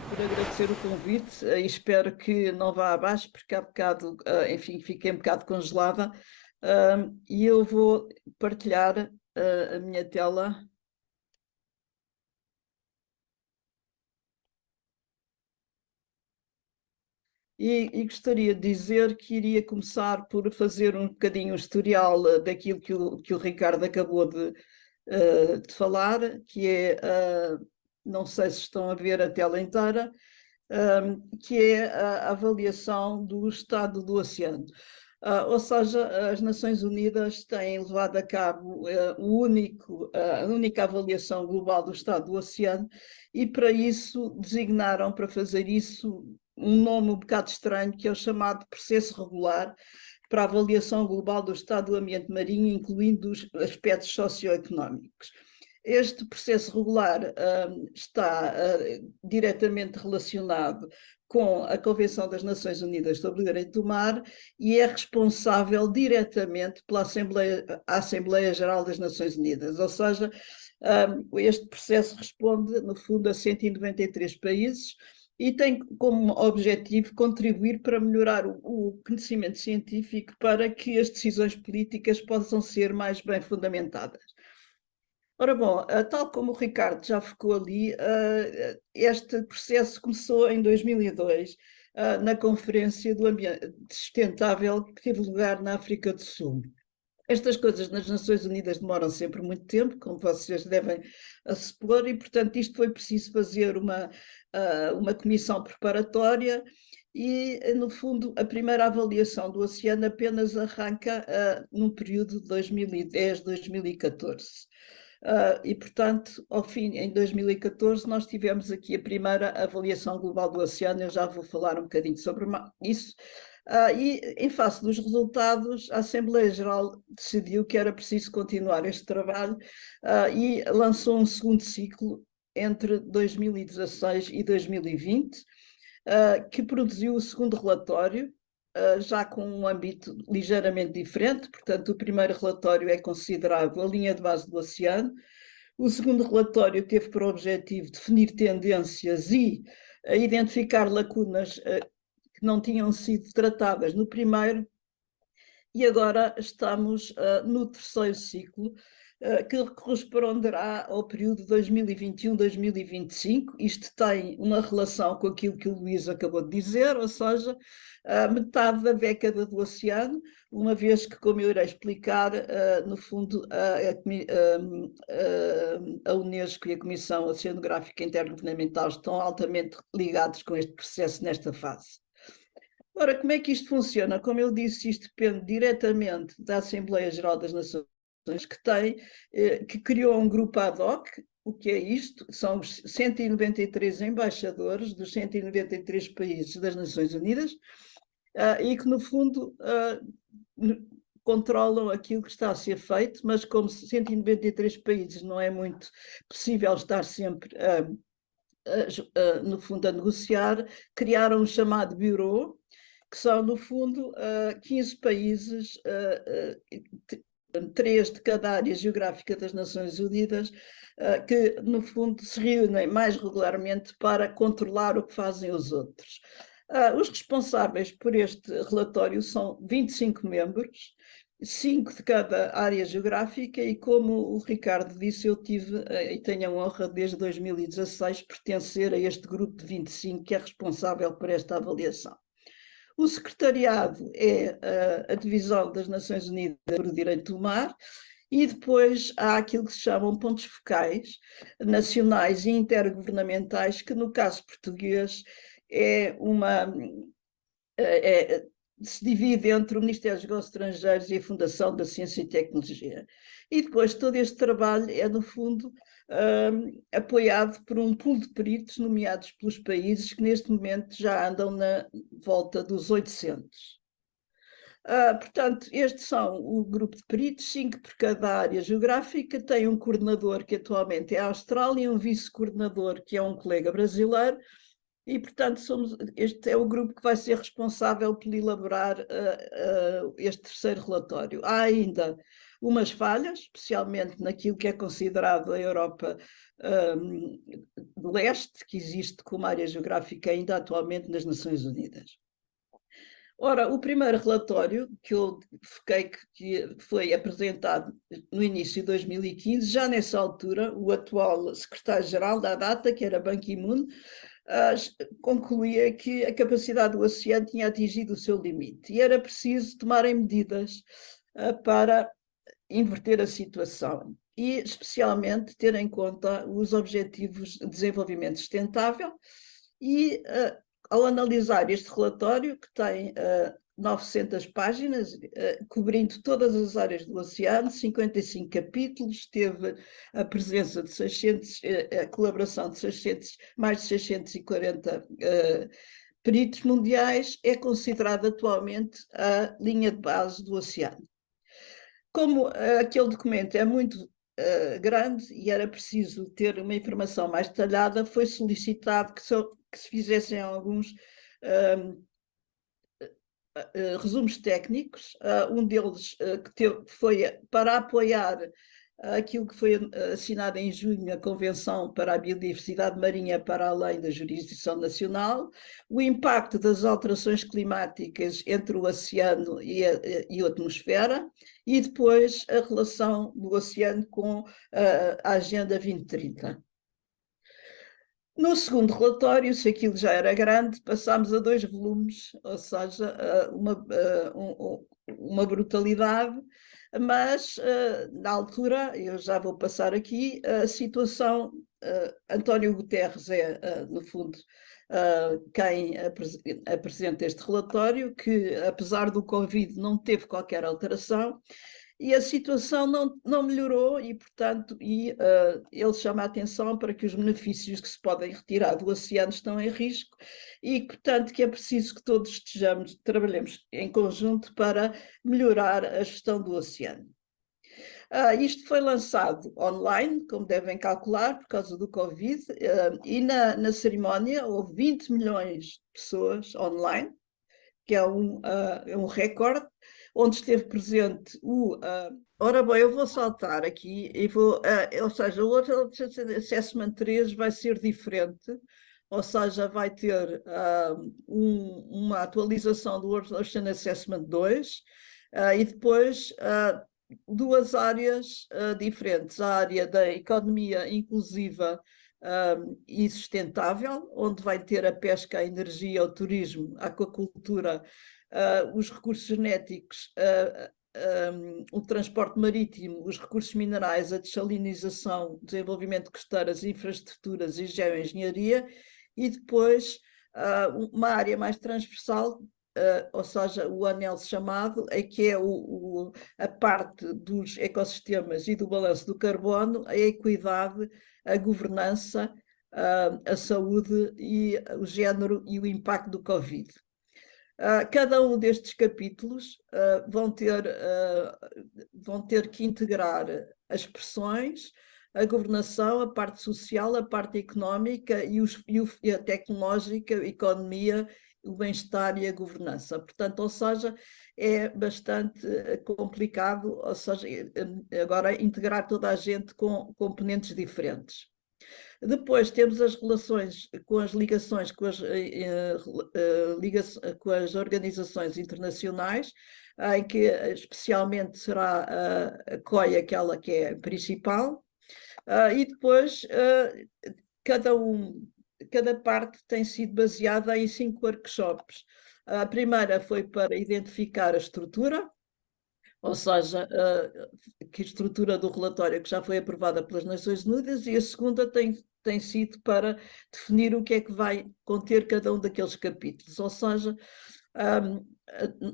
Por agradecer o convite e espero que não vá abaixo, porque há bocado, enfim, fiquei um bocado congelada, e eu vou partilhar a minha tela. E gostaria de dizer que iria começar por fazer um bocadinho um historial daquilo que o Ricardo acabou de falar, que é, não sei se estão a ver a tela inteira, que é a avaliação do estado do oceano. Ou seja, as Nações Unidas têm levado a cabo a única avaliação global do estado do oceano, e para isso designaram, para fazer isso, um nome um bocado estranho, que é o chamado processo regular para a avaliação global do estado do ambiente marinho, incluindo os aspectos socioeconómicos. Este processo regular está diretamente relacionado com a Convenção das Nações Unidas sobre o Direito do Mar e é responsável diretamente pela Assembleia Geral das Nações Unidas, ou seja, este processo responde, no fundo, a 193 países e tem como objetivo contribuir para melhorar o conhecimento científico para que as decisões políticas possam ser mais bem fundamentadas. Ora bom, tal como o Ricardo já focou ali, este processo começou em 2002, na Conferência do Ambiente Sustentável que teve lugar na África do Sul. Estas coisas nas Nações Unidas demoram sempre muito tempo, como vocês devem supor, e portanto isto foi preciso fazer uma comissão preparatória e, no fundo, a primeira avaliação do oceano apenas arranca num período de 2010-2014. E, portanto, ao fim, em 2014, nós tivemos aqui a primeira avaliação global do oceano, eu já vou falar um bocadinho sobre isso. E, em face dos resultados, a Assembleia Geral decidiu que era preciso continuar este trabalho e lançou um segundo ciclo entre 2016 e 2020, que produziu o segundo relatório, já com um âmbito ligeiramente diferente. Portanto, o primeiro relatório é considerado a linha de base do oceano. O segundo relatório teve por objetivo definir tendências e identificar lacunas que não tinham sido tratadas no primeiro, e agora estamos no terceiro ciclo, que corresponderá ao período 2021-2025. Isto tem uma relação com aquilo que o Luís acabou de dizer, ou seja, metade da década do oceano, uma vez que, como eu irei explicar, no fundo, a Unesco e a Comissão Oceanográfica Intergovernamental estão altamente ligados com este processo nesta fase. Ora, como é que isto funciona? Como eu disse, isto depende diretamente da Assembleia Geral das Nações, que criou um grupo ad hoc. O que é isto? São os 193 embaixadores dos 193 países das Nações Unidas, e que, no fundo, controlam aquilo que está a ser feito, mas como 193 países não é muito possível estar sempre, no fundo, a negociar, criaram um chamado Bureau, que são, no fundo, 15 países, 3 de cada área geográfica das Nações Unidas, que, no fundo, se reúnem mais regularmente para controlar o que fazem os outros. Os responsáveis por este relatório são 25 membros, 5 de cada área geográfica, e como o Ricardo disse, eu tive e tenho a honra desde 2016 pertencer a este grupo de 25 que é responsável por esta avaliação. O secretariado é a Divisão das Nações Unidas para o Direito do Mar, e depois há aquilo que se chamam pontos focais nacionais e intergovernamentais, que no caso português se divide entre o Ministério dos Negócios Estrangeiros e a Fundação da Ciência e Tecnologia. E depois todo este trabalho é, no fundo, apoiado por um pool de peritos nomeados pelos países, que neste momento já andam na volta dos 800. Portanto, estes são o grupo de peritos, 5 por cada área geográfica. Tem um coordenador, que atualmente é a Austrália, e um vice-coordenador, que é um colega brasileiro. E, portanto, este é o grupo que vai ser responsável por elaborar este terceiro relatório. Há ainda umas falhas, especialmente naquilo que é considerado a Europa do Leste, que existe como área geográfica ainda atualmente nas Nações Unidas. Ora, o primeiro relatório que eu foquei, que foi apresentado no início de 2015, já nessa altura, o atual secretário-geral da data, que era Ban Ki-moon, concluía que a capacidade do oceano tinha atingido o seu limite e era preciso tomarem medidas para inverter a situação e, especialmente, ter em conta os Objetivos de Desenvolvimento Sustentável. E, ao analisar este relatório, que tem 900 páginas, cobrindo todas as áreas do oceano, 55 capítulos, teve a presença de 600, a colaboração de mais de 640 peritos mundiais, é considerada atualmente a linha de base do oceano. Como aquele documento é muito grande e era preciso ter uma informação mais detalhada, foi solicitado que se fizessem alguns resumos técnicos. Um deles foi para apoiar aquilo que foi assinado em junho, a Convenção para a Biodiversidade Marinha para além da jurisdição nacional, o impacto das alterações climáticas entre o oceano e a atmosfera, e depois a relação do oceano com a Agenda 2030. No segundo relatório, se aquilo já era grande, passámos a 2 volumes, ou seja, uma brutalidade, mas na altura, eu já vou passar aqui, a situação, António Guterres é, no fundo, quem apresenta este relatório, que apesar do Covid não teve qualquer alteração, e a situação não melhorou e, portanto, ele chama a atenção para que os benefícios que se podem retirar do oceano estão em risco e, portanto, que é preciso que todos trabalhemos em conjunto para melhorar a gestão do oceano. Isto foi lançado online, como devem calcular, por causa do Covid, e na cerimónia houve 20 milhões de pessoas online, que é um recorde, onde esteve presente ora bem, eu vou saltar aqui e vou, ou seja, o World Ocean Assessment 3 vai ser diferente, ou seja, vai ter uma atualização do World Ocean Assessment 2 e depois 2 áreas diferentes, a área da economia inclusiva e sustentável, onde vai ter a pesca, a energia, o turismo, a aquacultura, os recursos genéticos, o transporte marítimo, os recursos minerais, a dessalinização, desenvolvimento costeiro, as infraestruturas e geoengenharia, e depois uma área mais transversal, ou seja, o anel chamado, que é a parte dos ecossistemas e do balanço do carbono, a equidade, a governança, a saúde e o género e o impacto do Covid. Cada um destes capítulos vão ter que integrar as expressões, a governação, a parte social, a parte económica e a tecnológica, a economia, o bem-estar e a governança. Portanto, ou seja, é bastante complicado, ou seja, agora integrar toda a gente com componentes diferentes. Depois temos as relações com as ligações com as organizações internacionais, em que especialmente será a COI aquela que é principal, e depois cada parte tem sido baseada em 5 workshops. A primeira foi para identificar a estrutura, ou seja, que a estrutura do relatório que já foi aprovada pelas Nações Unidas, e a segunda tem sido para definir o que é que vai conter cada um daqueles capítulos. Ou seja,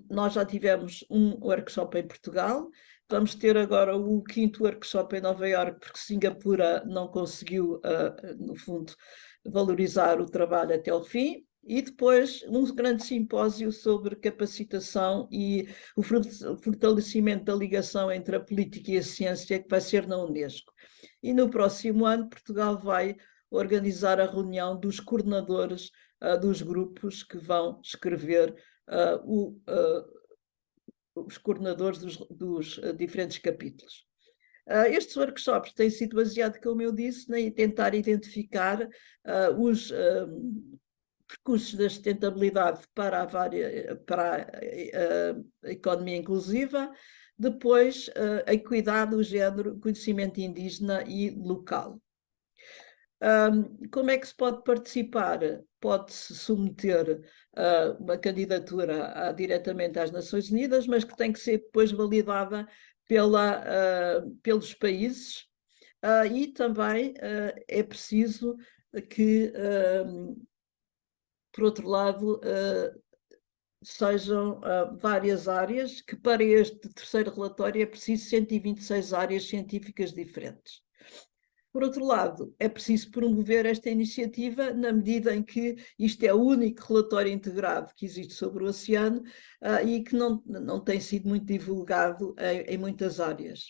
nós já tivemos um workshop em Portugal, vamos ter agora o 5º workshop em Nova Iorque, porque Singapura não conseguiu, no fundo, valorizar o trabalho até o fim. E depois um grande simpósio sobre capacitação e o fortalecimento da ligação entre a política e a ciência, que vai ser na Unesco. E no próximo ano, Portugal vai organizar a reunião dos coordenadores dos grupos que vão escrever os coordenadores dos diferentes capítulos. Estes workshops têm sido baseados, como eu disse, em tentar identificar os recursos da sustentabilidade para a economia inclusiva, depois a equidade, o género, conhecimento indígena e local. Como é que se pode participar? Pode-se submeter uma candidatura diretamente às Nações Unidas, mas que tem que ser depois validada pelos países, e também é preciso que por outro lado, sejam várias áreas, que para este terceiro relatório é preciso 126 áreas científicas diferentes. Por outro lado, é preciso promover esta iniciativa na medida em que isto é o único relatório integrado que existe sobre o oceano e que não tem sido muito divulgado em muitas áreas.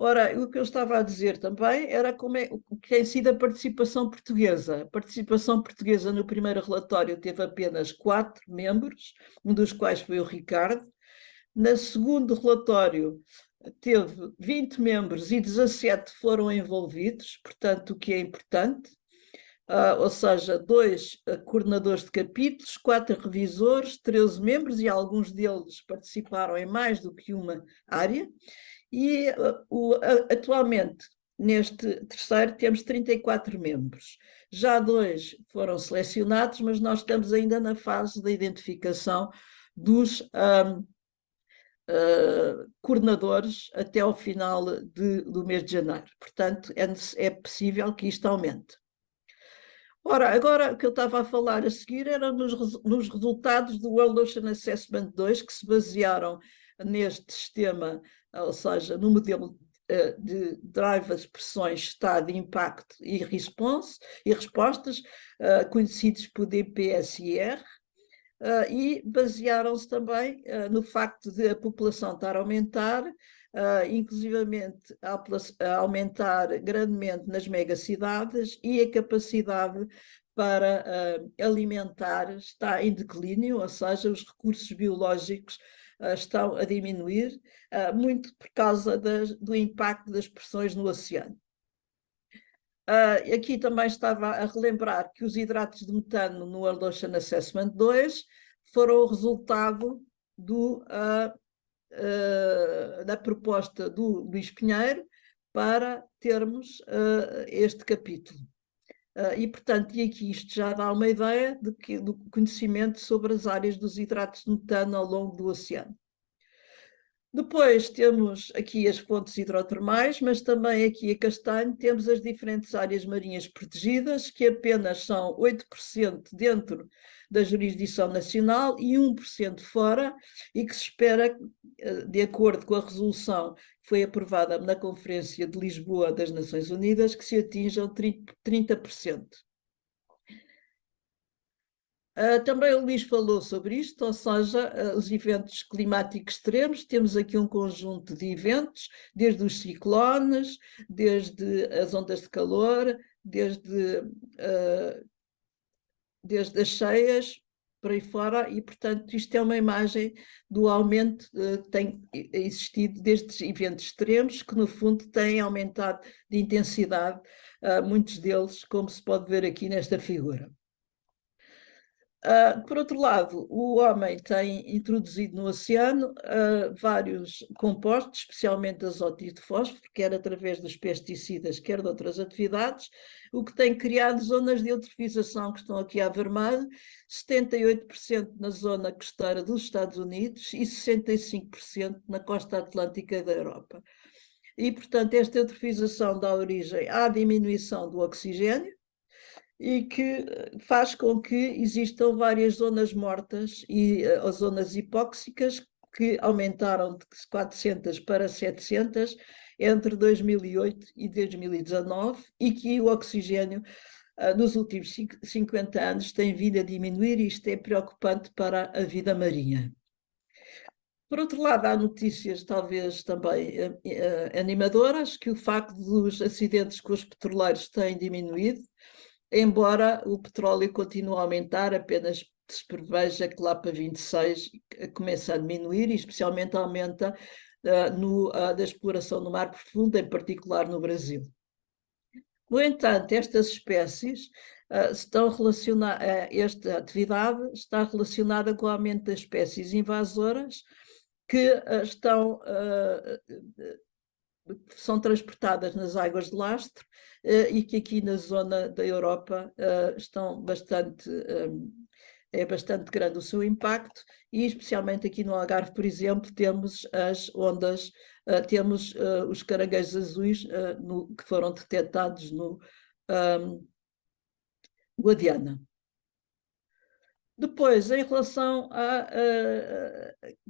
Ora, o que eu estava a dizer também era o que tem sido a participação portuguesa. A participação portuguesa no primeiro relatório teve apenas 4 membros, um dos quais foi o Ricardo. No segundo relatório teve 20 membros e 17 foram envolvidos, portanto, o que é importante. Ou seja, 2 coordenadores de capítulos, 4 revisores, 13 membros, e alguns deles participaram em mais do que uma área. E atualmente, neste terceiro, temos 34 membros. Já 2 foram selecionados, mas nós estamos ainda na fase da identificação dos coordenadores até ao final do mês de janeiro. Portanto, é possível que isto aumente. Ora, agora o que eu estava a falar a seguir era nos resultados do World Ocean Assessment 2, que se basearam neste sistema, ou seja, no modelo de drivers, pressões, estado, impacto e respostas, conhecidos por DPSIR, e basearam-se também no facto de a população estar a aumentar, inclusivamente a aumentar grandemente nas megacidades, e a capacidade para alimentar está em declínio, ou seja, os recursos biológicos estão a diminuir, muito por causa do impacto das pressões no oceano. Aqui também estava a relembrar que os hidratos de metano no World Ocean Assessment 2 foram o resultado da proposta do Luís Pinheiro para termos este capítulo. E, portanto, aqui isto já dá uma ideia do conhecimento sobre as áreas dos hidratos de metano ao longo do oceano. Depois temos aqui as fontes hidrotermais, mas também aqui a castanho temos as diferentes áreas marinhas protegidas, que apenas são 8% dentro da jurisdição nacional e 1% fora, e que se espera, de acordo com a resolução que foi aprovada na Conferência de Lisboa das Nações Unidas, que se atinjam 30%. Também o Luís falou sobre isto, ou seja, os eventos climáticos extremos. Temos aqui um conjunto de eventos, desde os ciclones, desde as ondas de calor, desde as cheias, por aí fora, e, portanto, isto é uma imagem do aumento que tem existido destes eventos extremos, que, no fundo, têm aumentado de intensidade, muitos deles, como se pode ver aqui nesta figura. Por outro lado, o homem tem introduzido no oceano vários compostos, especialmente azoto de fósforo, quer através dos pesticidas, quer de outras atividades, o que tem criado zonas de eutrofização que estão aqui a vermelho, 78% na zona costeira dos Estados Unidos e 65% na costa atlântica da Europa. E, portanto, esta eutrofização dá origem à diminuição do oxigênio, e que faz com que existam várias zonas mortas e zonas hipóxicas, que aumentaram de 400 para 700 entre 2008 e 2019, e que o oxigênio nos últimos 50 anos tem vindo a diminuir, e isto é preocupante para a vida marinha. Por outro lado, há notícias talvez também animadoras, que o facto dos acidentes com os petroleiros tem diminuído, embora o petróleo continue a aumentar. Apenas se preveja que lá para 26 começa a diminuir, e especialmente aumenta da exploração no mar profundo, em particular no Brasil. No entanto, estas espécies esta atividade está relacionada com o aumento das espécies invasoras que são transportadas nas águas de lastro, e que aqui na zona da Europa é bastante grande o seu impacto, e especialmente aqui no Algarve, por exemplo, temos as ondas, temos os caranguejos azuis que foram detectados no Guadiana. Depois, em relação à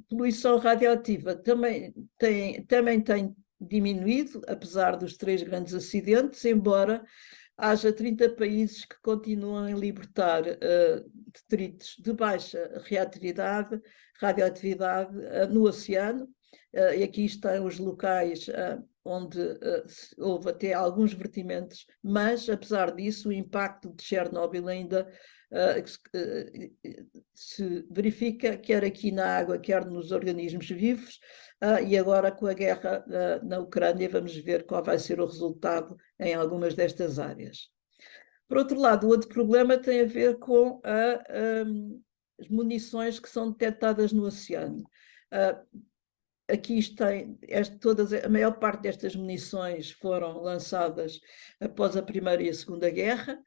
poluição radioativa, também tem diminuído, apesar dos 3 grandes acidentes, embora haja 30 países que continuam a libertar detritos de baixa radioatividade no oceano, e aqui estão os locais onde houve até alguns vertimentos, mas, apesar disso, o impacto de Chernobyl ainda se verifica, quer aqui na água, quer nos organismos vivos, e agora com a guerra na Ucrânia vamos ver qual vai ser o resultado em algumas destas áreas. Por outro lado, o outro problema tem a ver com as munições que são detectadas no oceano. Aqui a maior parte destas munições foram lançadas após a Primeira e a Segunda Guerra,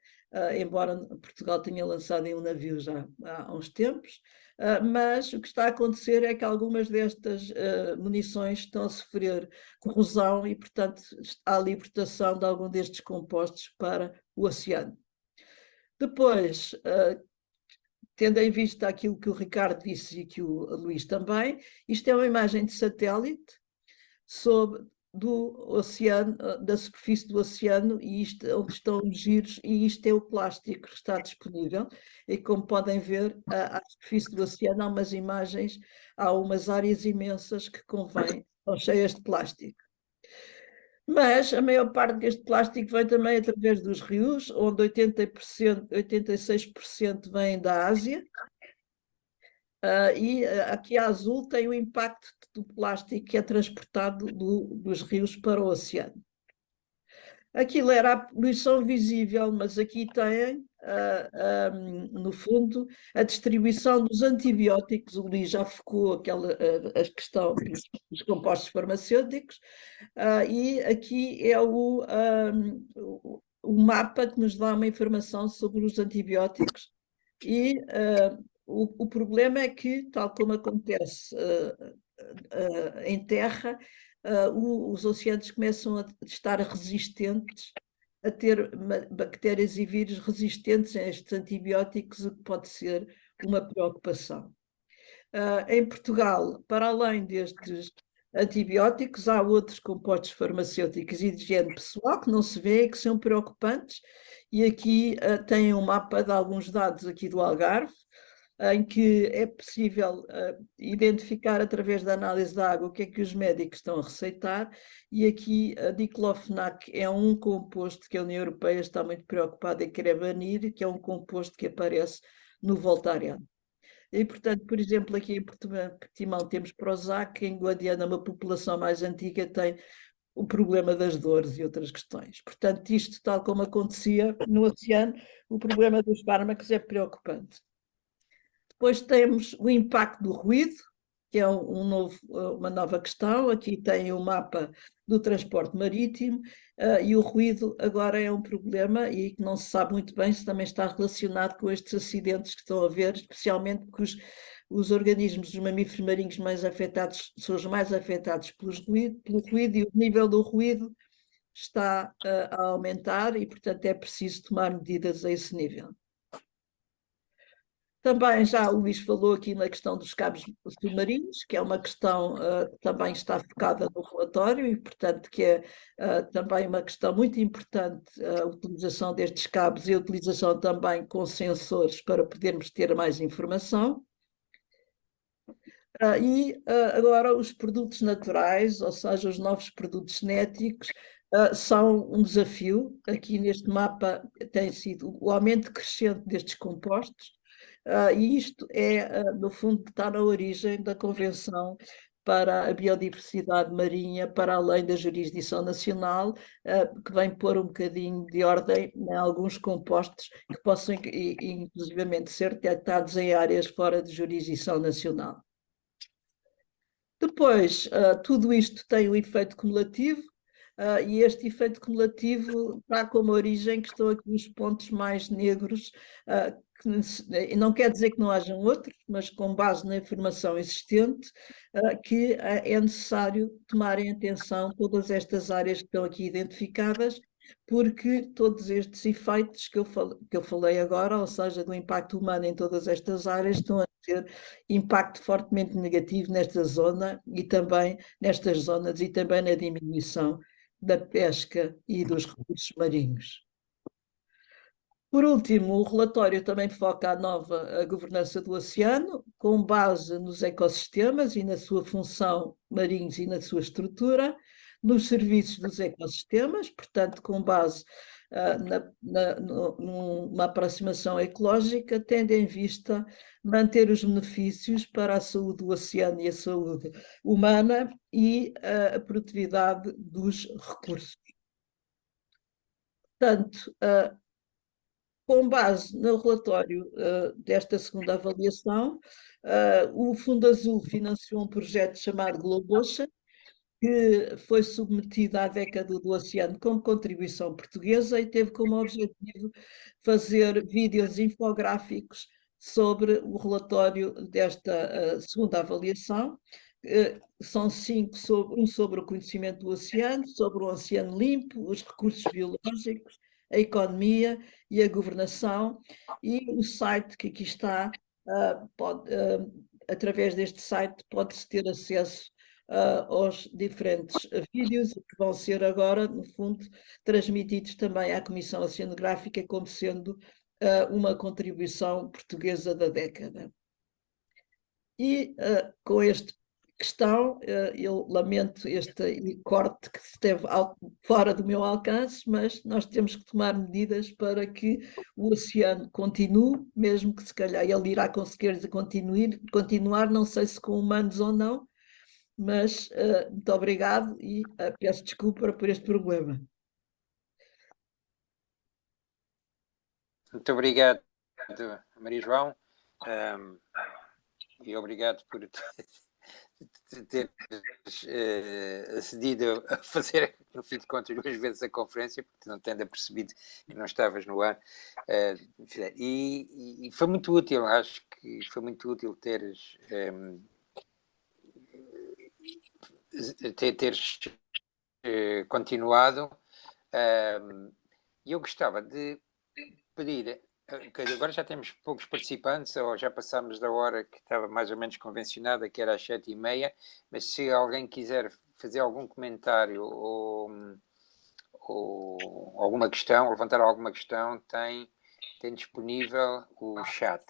embora Portugal tenha lançado em um navio já há uns tempos, mas o que está a acontecer é que algumas destas munições estão a sofrer corrosão e, portanto, há libertação de algum destes compostos para o oceano. Depois, tendo em vista aquilo que o Ricardo disse e que o Luís também, isto é uma imagem de satélite do oceano, da superfície do oceano, e isto onde estão os giros, e isto é o plástico que está disponível. E como podem ver, à superfície do oceano há umas imagens, há umas áreas imensas que estão cheias de plástico. Mas a maior parte deste plástico vem também através dos rios, onde 86% vem da Ásia. E aqui a azul tem o impacto do plástico que é transportado dos rios para o oceano. Aquilo era a poluição visível, mas aqui tem, no fundo, a distribuição dos antibióticos. O Luís já focou a questão dos compostos farmacêuticos, e aqui é o mapa que nos dá uma informação sobre os antibióticos. E o problema é que, tal como acontece em terra, os oceanos começam a estar resistentes, a ter bactérias e vírus resistentes a estes antibióticos, o que pode ser uma preocupação. Em Portugal, para além destes antibióticos, há outros compostos farmacêuticos e de higiene pessoal que não se vê e que são preocupantes, e aqui tem um mapa de alguns dados aqui do Algarve, em que é possível identificar através da análise da água o que é que os médicos estão a receitar, e aqui a diclofenac é um composto que a União Europeia está muito preocupada em querer banir, que é um composto que aparece no Voltaren. E, portanto, por exemplo, aqui em Portimão temos Prozac, em Guadiana, uma população mais antiga, tem o problema das dores e outras questões. Portanto, isto, tal como acontecia no oceano, o problema dos fármacos é preocupante. Depois temos o impacto do ruído, que é uma nova questão. Aqui tem o mapa do transporte marítimo, e o ruído agora é um problema e que não se sabe muito bem se também está relacionado com estes acidentes que estão a haver, especialmente porque os organismos dos mamíferos marinhos mais afetados são os mais afetados pelo ruído, e o nível do ruído está a aumentar e, portanto, é preciso tomar medidas a esse nível. Também já o Luís falou aqui na questão dos cabos submarinos, que é uma questão que também está focada no relatório e, portanto, que é também uma questão muito importante, a utilização destes cabos e a utilização também com sensores para podermos ter mais informação. Agora os produtos naturais, ou seja, os novos produtos genéticos, são um desafio. Aqui neste mapa tem sido o aumento crescente destes compostos, e isto no fundo, está na origem da Convenção para a Biodiversidade Marinha, para além da jurisdição nacional, que vem pôr um bocadinho de ordem em alguns compostos que possam, inclusivamente, ser detectados em áreas fora de jurisdição nacional. Depois, tudo isto tem um efeito cumulativo, e este efeito cumulativo está como origem que estão aqui os pontos mais negros, e não quer dizer que não hajam outros, mas com base na informação existente, que é necessário tomarem atenção todas estas áreas que estão aqui identificadas, porque todos estes efeitos que eu falei agora, ou seja, do impacto humano em todas estas áreas, estão a ter impacto fortemente negativo nesta zona e também nestas zonas e também na diminuição da pesca e dos recursos marinhos. Por último, o relatório também foca a governança do oceano, com base nos ecossistemas e na sua função marinhos e na sua estrutura, nos serviços dos ecossistemas, portanto, com base numa aproximação ecológica, tendo em vista manter os benefícios para a saúde do oceano e a saúde humana e a produtividade dos recursos. Portanto, com base no relatório desta segunda avaliação, o Fundo Azul financiou um projeto chamado Globo Ocean, que foi submetido à década do oceano como contribuição portuguesa e teve como objetivo fazer vídeos infográficos sobre o relatório desta segunda avaliação. São 5, um sobre o conhecimento do oceano, sobre o oceano limpo, os recursos biológicos, a economia e a governação, e o site que aqui está, através deste site pode-se ter acesso aos diferentes vídeos que vão ser agora, no fundo, transmitidos também à Comissão Oceanográfica como sendo uma contribuição portuguesa da década. E com esta questão, eu lamento este corte que esteve fora do meu alcance, mas nós temos que tomar medidas para que o oceano continue, mesmo que se calhar ele irá conseguir continuar, não sei se com humanos ou não, mas muito obrigado e peço desculpa por este problema. Muito obrigado, Maria João, e obrigado por teres acedido a fazer, no fim de contas, 2 vezes a conferência, porque não tendo apercebido que não estavas no ar. E foi muito útil, acho que foi muito útil teres continuado. E eu gostava de pedir, agora já temos poucos participantes, ou já passámos da hora que estava mais ou menos convencionada, que era às 7h30, mas se alguém quiser fazer algum comentário ou alguma questão, levantar alguma questão, tem disponível o chat.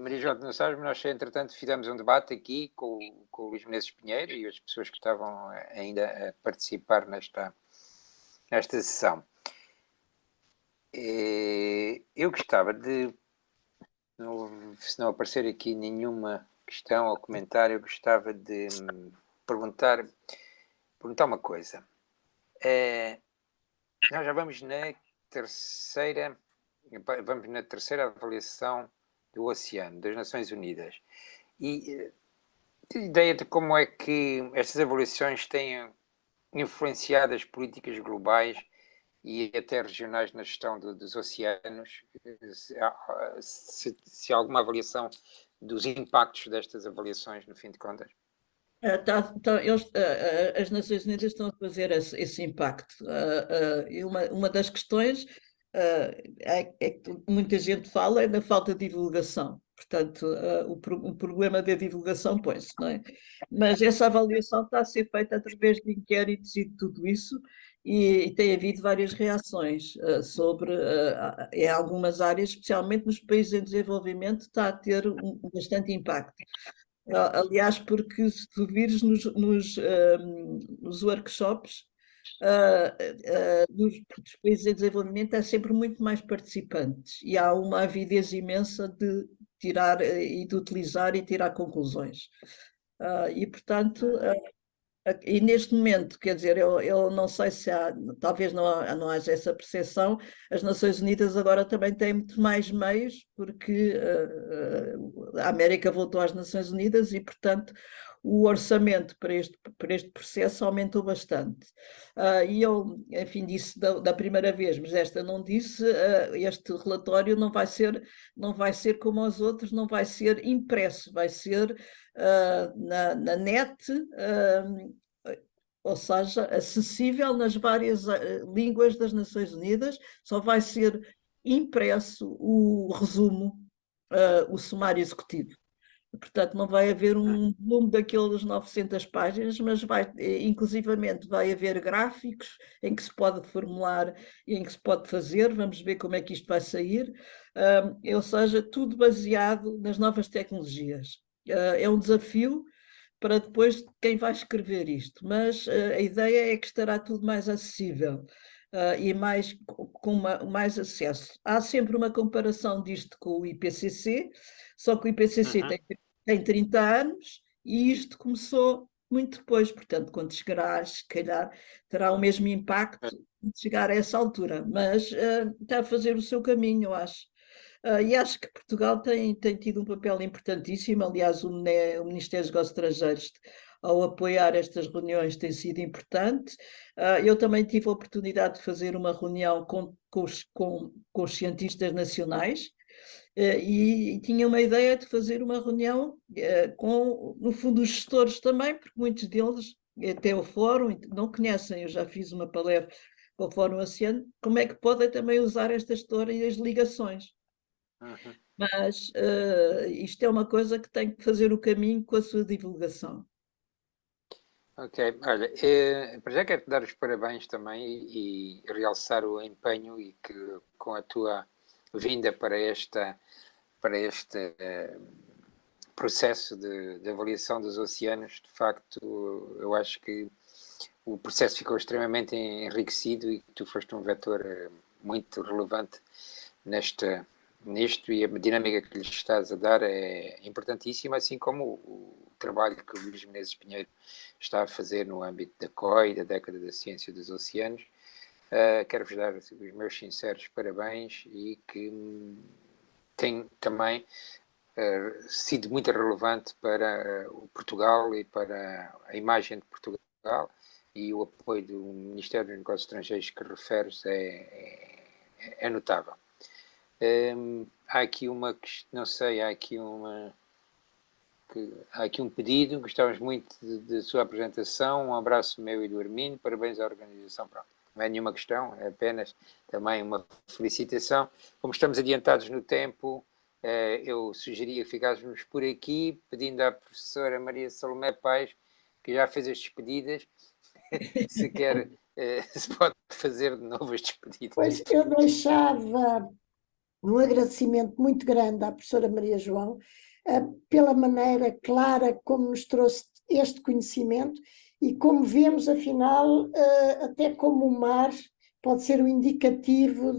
Maria João, não sabes, nós entretanto fizemos um debate aqui com o Luís Menezes Pinheiro e as pessoas que estavam ainda a participar nesta sessão. Eu gostava de, se não aparecer aqui nenhuma questão ou comentário, eu gostava de perguntar uma coisa. Nós já vamos na terceira avaliação do oceano, das Nações Unidas. E tem ideia de como é que estas avaliações têm influenciado as políticas globais e até regionais na gestão dos oceanos? Se há alguma avaliação dos impactos destas avaliações, no fim de contas? As Nações Unidas estão a fazer esse impacto. E uma das questões é que muita gente fala é da falta de divulgação. Portanto, o problema da divulgação põe-se, não é? Mas essa avaliação está a ser feita através de inquéritos e de tudo isso, e tem havido várias reações sobre, em algumas áreas, especialmente nos países em desenvolvimento, está a ter bastante impacto. Aliás, porque se tu vires nos workshops dos países em desenvolvimento, há sempre muito mais participantes e há uma avidez imensa de tirar e de utilizar e tirar conclusões. E, portanto, e neste momento, quer dizer, eu não sei se há, talvez não haja essa percepção, as Nações Unidas agora também têm muito mais meios, porque a América voltou às Nações Unidas e, portanto, o orçamento para este processo aumentou bastante. E eu, enfim, disse da primeira vez, mas esta não disse, este relatório não vai ser como os outros, não vai ser impresso, vai ser na net, ou seja, acessível nas várias línguas das Nações Unidas, só vai ser impresso o resumo, o sumário executivo. Portanto, não vai haver um volume daqueles 900 páginas, mas inclusivamente vai haver gráficos em que se pode formular e em que se pode fazer, vamos ver como é que isto vai sair, ou seja, tudo baseado nas novas tecnologias. É um desafio para depois quem vai escrever isto, mas a ideia é que estará tudo mais acessível. e mais, com mais acesso. Há sempre uma comparação disto com o IPCC, só que o IPCC tem 30 anos e isto começou muito depois, portanto, quando chegará, se calhar, terá o mesmo impacto de chegar a essa altura, mas está a fazer o seu caminho, eu acho. E acho que Portugal tem tido um papel importantíssimo. Aliás, o Ministério dos Negócios Estrangeiros, ao apoiar estas reuniões, tem sido importante. Eu também tive a oportunidade de fazer uma reunião com os cientistas nacionais. E tinha uma ideia de fazer uma reunião com, no fundo, os gestores também, porque muitos deles, até o fórum, não conhecem. Eu já fiz uma palestra para o Fórum Oceano, como é que podem também usar esta história e as ligações. Mas isto é uma coisa que tem que fazer o caminho com a sua divulgação. Ok, olha, para já quero-te dar os parabéns também e realçar o empenho e que com a tua vinda para este processo de avaliação dos oceanos, de facto, eu acho que o processo ficou extremamente enriquecido e tu foste um vetor muito relevante nisto, e a dinâmica que lhes estás a dar é importantíssima, assim como o trabalho que o Luís Menezes Pinheiro está a fazer no âmbito da COI, da década da ciência dos oceanos. Quero-vos dar os meus sinceros parabéns e que tem também sido muito relevante para o Portugal e para a imagem de Portugal, e o apoio do Ministério dos Negócios Estrangeiros que referes é notável. Há aqui há aqui um pedido, gostávamos muito de sua apresentação, um abraço meu e do Armindo, parabéns à organização. Pronto, não é nenhuma questão, é apenas também uma felicitação. Como estamos adiantados no tempo, eu sugeria que ficássemos por aqui, pedindo à professora Maria Salomé Paes, que já fez as despedidas, se quer, se pode fazer de novo as despedidas. Pois eu deixava um agradecimento muito grande à professora Maria João pela maneira clara como nos trouxe este conhecimento e como vemos, afinal, até como o mar pode ser um indicativo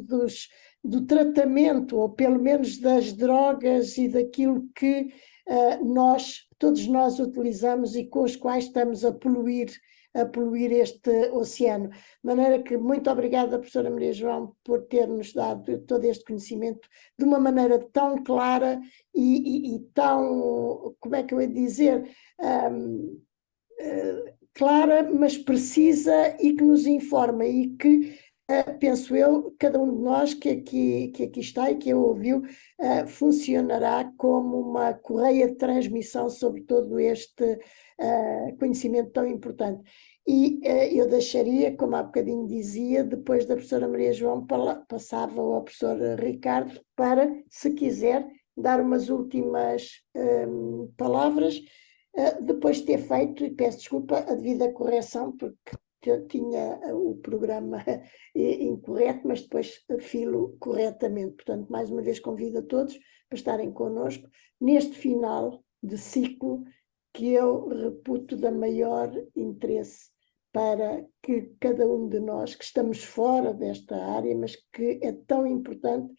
do tratamento, ou pelo menos das drogas e daquilo que todos nós utilizamos e com os quais estamos a poluir este oceano. De maneira que muito obrigada, professora Maria João, por ter-nos dado todo este conhecimento de uma maneira tão clara e tão, como é que eu ia dizer, clara, mas precisa e que nos informa e que, penso eu, cada um de nós que aqui está e que a ouviu, funcionará como uma correia de transmissão sobre todo este conhecimento tão importante. E eu deixaria, como há bocadinho dizia, depois da professora Maria João, passava ao professor Ricardo para, se quiser, dar umas últimas palavras, depois de ter feito, e peço desculpa, a devida correção, porque eu tinha o programa incorreto, mas depois filo corretamente. Portanto, mais uma vez convido a todos para estarem connosco neste final de ciclo que eu reputo da maior interesse para que cada um de nós que estamos fora desta área, mas que é tão importante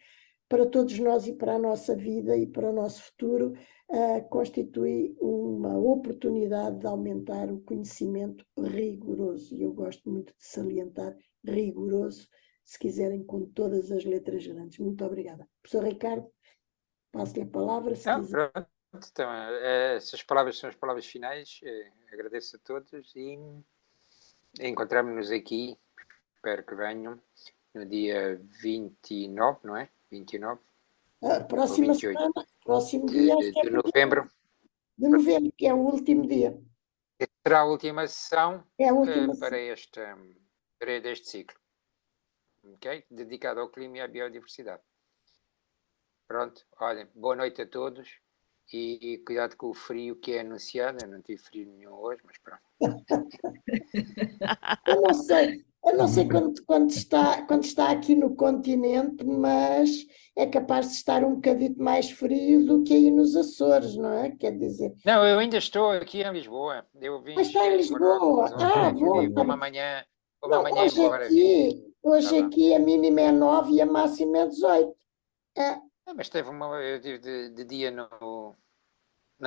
para todos nós e para a nossa vida e para o nosso futuro, constitui uma oportunidade de aumentar o conhecimento rigoroso. E eu gosto muito de salientar rigoroso, se quiserem, com todas as letras grandes. Muito obrigada. Professor Ricardo, passo-lhe a palavra, se quiser. Pronto, então, essas palavras são as palavras finais. Agradeço a todos e encontramos-nos aqui, espero que venham, no dia 29, não é? 29? Próxima semana, próximo dia, acho que é de novembro. De novembro, que é o último dia. Será a última sessão para deste ciclo. Ok? Dedicado ao clima e à biodiversidade. Pronto, olhem, boa noite a todos e cuidado com o frio que é anunciado. Eu não tive frio nenhum hoje, mas pronto. Eu não sei quando está aqui no continente, mas é capaz de estar um bocadinho mais frio do que aí nos Açores, não é? Quer dizer... Não, eu ainda estou aqui em Lisboa. Eu vim Mas está em Lisboa. bom. Como amanhã embora. Hoje Tá bom. aqui a mínima é 9 e a máxima é 18. Mas teve eu tive de dia na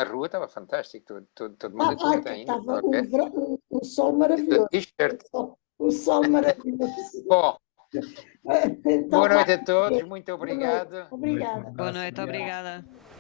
rua, estava fantástico, todo mundo a tudo ainda. Estava Ok. um sol maravilhoso. T-shirt. O sol maravilhoso. Bom, Então, boa noite a vai. todos, muito Boa noite. obrigado. Obrigada. Um Boa abraço, noite, obrigado. obrigada.